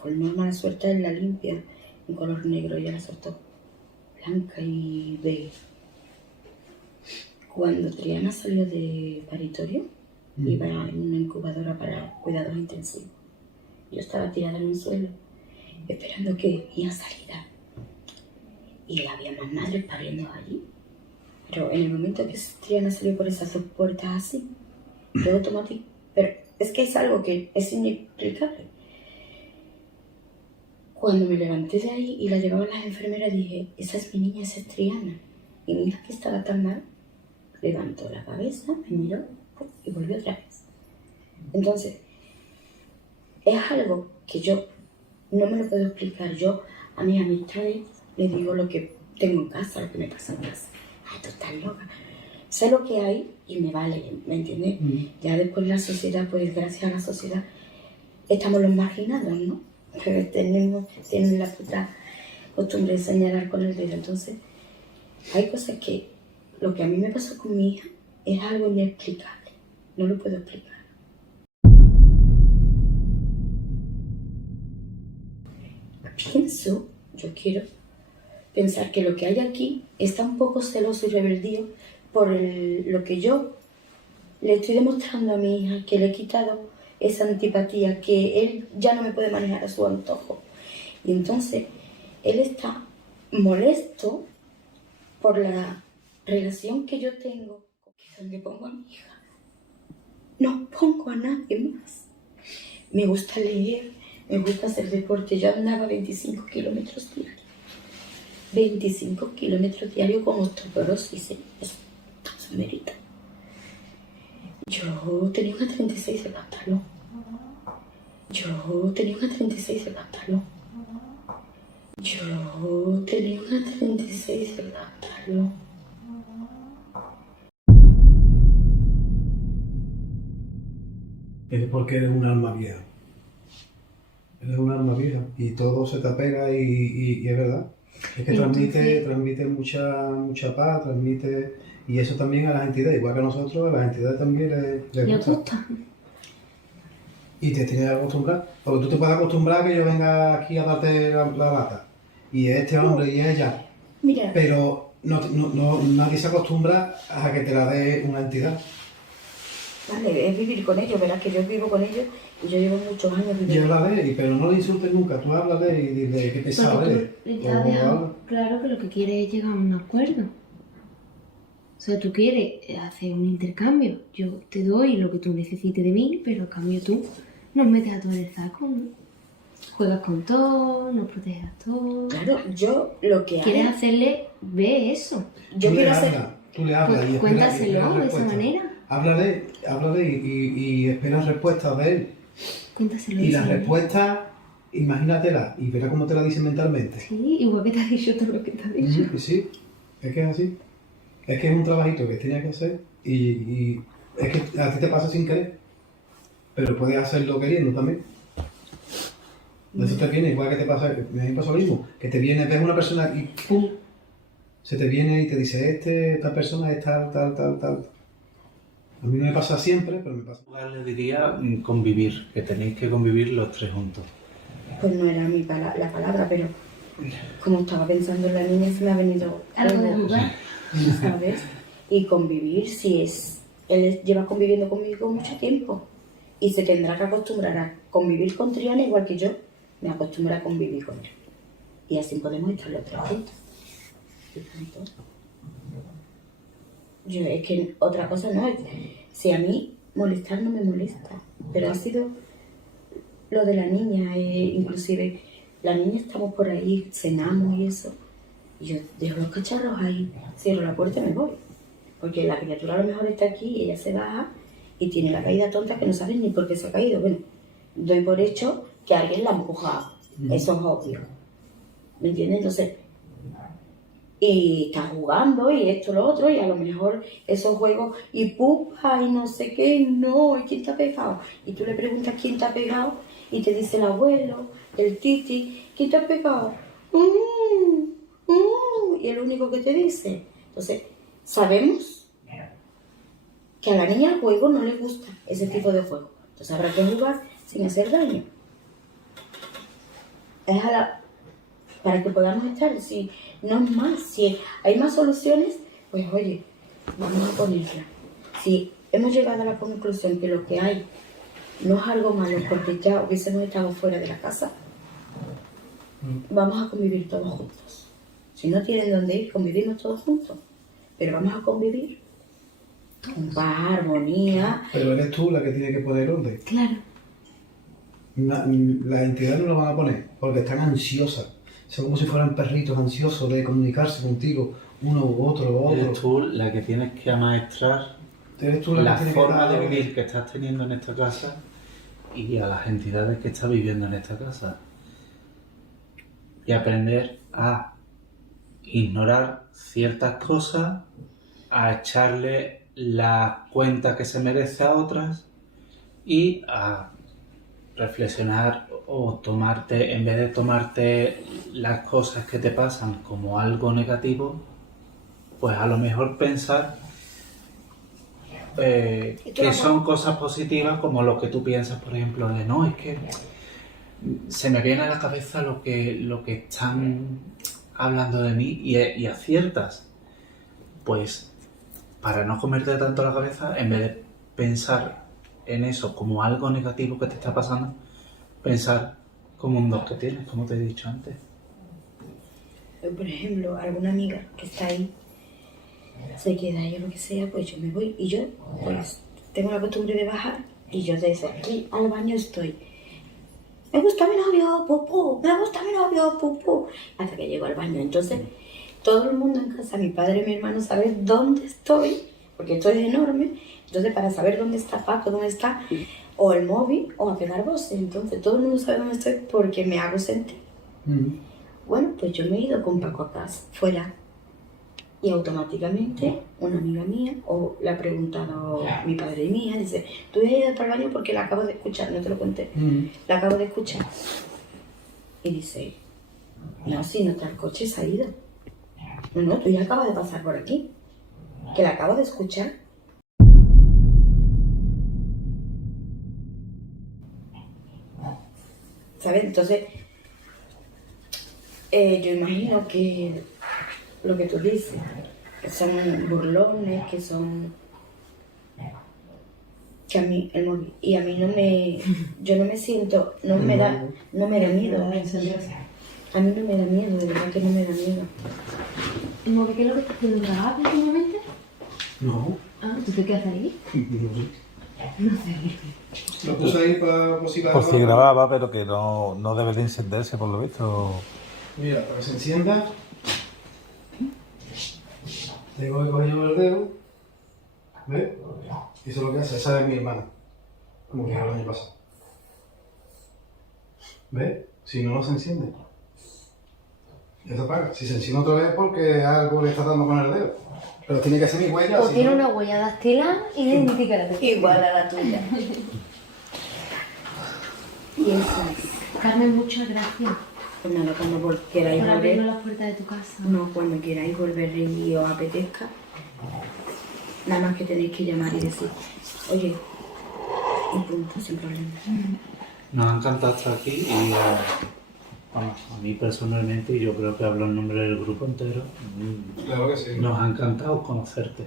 Por norma la suelta es la limpia, en color negro, ella la soltó blanca y beige. Cuando Triana salió de paritorio, iba en una incubadora para cuidados intensivos. Yo estaba tirada en un suelo, esperando que iba a salir. Y había más madres pariendo allí. Pero en el momento que Triana salió por esas dos puertas así, yo automático. Pero es que es algo que es inexplicable. Cuando me levanté de ahí y la llevaban las enfermeras, dije, esa es mi niña, esa es Triana. Y mi hija, que estaba tan mal, levantó la cabeza, me miró y volvió otra vez. Entonces, es algo que yo no me lo puedo explicar. Yo a mis amistades les digo lo que tengo en casa, lo que me pasa en casa. Ay, tú estás loca. Sé lo que hay y me vale, ¿me entiendes? Ya después la sociedad, pues gracias a la sociedad, estamos los marginados, ¿no? Pero tienen la puta costumbre de señalar con el dedo. Entonces, hay cosas que lo que a mí me pasó con mi hija es algo inexplicable. No lo puedo explicar. Yo quiero pensar que lo que hay aquí está un poco celoso y rebeldío por lo que yo le estoy demostrando a mi hija, que le he quitado esa antipatía, que él ya no me puede manejar a su antojo. Y entonces, él está molesto por la relación que yo tengo, donde pongo a mi hija. No pongo a nadie más. Me gusta leer, me gusta hacer deporte. Yo andaba 25 kilómetros diarios. 25 kilómetros diarios con osteoporosis. Eso se merita. Yo tenía una 36 de pantalón. Yo tenía una 36 de pantalón. Yo tenía una 36 de pantalón. Es porque eres un alma vieja. Eres un alma vieja y todo se te apega y es verdad. Es que transmite mucha paz, transmite... Y eso también a las entidades, igual que a nosotros, a las entidades también les gusta. Y te tienes que acostumbrar. Porque tú te puedes acostumbrar a que yo venga aquí a darte la lata. Y este hombre y ella. Mira. Pero nadie se acostumbra a que te la dé una entidad. Vale, es vivir con ellos, verás que yo vivo con ellos y yo llevo muchos años viviendo. Y háblale, pero no le insultes nunca, tú háblale y dile qué pesado eres. Ya has dejado claro que lo que quieres es llegar a un acuerdo. O sea, tú quieres hacer un intercambio. Yo te doy lo que tú necesites de mí, pero a cambio tú nos metes a todo en el saco, ¿no? Juegas con todo, nos proteges a todo. Claro, yo lo que hago... ¿Quieres hacerle ver eso? Yo quiero hacer... Tú le hablas y cuéntaselo de esa manera. Háblale y espera respuestas de él. Cuéntaselo. Y la respuesta, imagínatela y verá cómo te la dice mentalmente. Sí, igual que te ha dicho todo lo que te ha dicho. Sí, es que es así. Es que es un trabajito que tienes que hacer y es que a ti te pasa sin querer, pero puedes hacerlo queriendo también. Eso te viene, igual que te pasa, a mí me pasa lo mismo, que te viene, ves una persona y ¡pum! Se te viene y te dice, esta persona es tal. A mí no me pasa siempre, pero me pasa. Le diría convivir, que tenéis que convivir los tres juntos. Pues no era la palabra, pero como estaba pensando en la niña, se me ha venido algo de jugar, ¿sabes? Y convivir, él lleva conviviendo conmigo mucho tiempo y se tendrá que acostumbrar a convivir con Triana igual que yo me acostumbré a convivir con él. Y así podemos estar los tres juntos. Es que otra cosa no es, si a mí molestar no me molesta, pero ha sido lo de la niña, inclusive la niña estamos por ahí, cenamos y eso, y yo dejo los cacharros ahí, cierro la puerta y me voy, porque la criatura a lo mejor está aquí y ella se baja y tiene la caída tonta que no sabe ni por qué se ha caído. Bueno, doy por hecho que alguien la ha empujado, eso es obvio, ¿me entiendes? Entonces, y está jugando y esto, lo otro, y a lo mejor esos juegos, y pupa, y no sé qué, no, ¿y quién te ha pegado? Y tú le preguntas quién te ha pegado, y te dice el abuelo, el titi, ¿quién te ha pegado? Y es lo único que te dice. Entonces, sabemos que a la niña el juego no le gusta, ese tipo de juego, Entonces habrá que jugar sin hacer daño. Es para que podamos estar, si no es más, si hay más soluciones, pues oye, vamos a ponerla. Si hemos llegado a la conclusión que lo que hay no es algo malo porque ya hubiésemos estado fuera de la casa, vamos a convivir todos juntos. Si no tienen dónde ir, convivimos todos juntos. Pero vamos a convivir con paz, armonía. Pero eres tú la que tiene que poner orden. Claro. Las entidades no lo van a poner porque están ansiosas. Son como si fueran perritos ansiosos de comunicarse contigo, uno u otro. Eres tú la que tienes que amaestrar la forma de vivir que estás teniendo en esta casa y a las entidades que estás viviendo en esta casa. Y aprender a ignorar ciertas cosas, a echarle la cuenta que se merece a otras y a reflexionar o tomarte, en vez de tomarte las cosas que te pasan como algo negativo, pues a lo mejor pensar que son cosas positivas, como lo que tú piensas, por ejemplo, de no, es que se me viene a la cabeza lo que están hablando de mí y aciertas. Pues para no comerte tanto la cabeza, en vez de pensar en eso como algo negativo que te está pasando, pensar como un don que tienes, como te he dicho antes. Por ejemplo, alguna amiga que está ahí se queda ahí o lo que sea, pues yo me voy y yo pues tengo la costumbre de bajar y yo desde aquí al baño estoy. Me gusta mi novio, pupú, me gusta mi novio, pupú, hasta que llego al baño. Entonces todo el mundo en casa, mi padre y mi hermano, sabe dónde estoy, porque esto es enorme. Entonces para saber dónde está Paco, dónde está o el móvil o a pegar voces. Entonces todo el mundo sabe dónde estoy porque me hago sentir. Bueno, pues yo me he ido con Paco a casa, fuera. Y automáticamente una amiga mía, o le ha preguntado mi padre y mi hija, dice, ¿tú has ido para el baño? Porque la acabo de escuchar, no te lo conté. La acabo de escuchar. Y dice, no, si no está el coche, se ha ido. No, tú ya acabas de pasar por aquí. Que la acabo de escuchar. ¿Sabes? Entonces, yo imagino que lo que tú dices, que son burlones, que son... que a mí, el móvil, y a mí no me... yo no me siento, no me da miedo. A mí no me da miedo, de verdad que no me da miedo. ¿El móvil qué es lo que estás haciendo, grabado últimamente? No. Ah, ¿tú qué haces ahí? No sé. Lo puse ahí por si Por si grababa, pero que no debe de encenderse por lo visto. Mira, para que se encienda, tengo que coger yo el dedo, ¿ves? Y eso es lo que hace, esa es mi hermana, como que era el año pasado. ¿Ves? Si no se enciende. Ya se apaga. Si se enciende otra vez porque algo le está dando con el dedo. Pero tiene que ser mi huella. O tiene una huella dactilar idéntica a la tuya. Igual a la tuya. Y eso es. Carmen, muchas gracias. Pues nada, cuando queráis por abrirnos volver. las puertas de tu casa. No, cuando queráis volver y os apetezca, nada más que tenéis que llamar y decir, oye, y punto, sin problema. Nos ha encantado estar aquí y a mí personalmente, y yo creo que hablo en nombre del grupo entero, Claro que sí. nos ha encantado conocerte.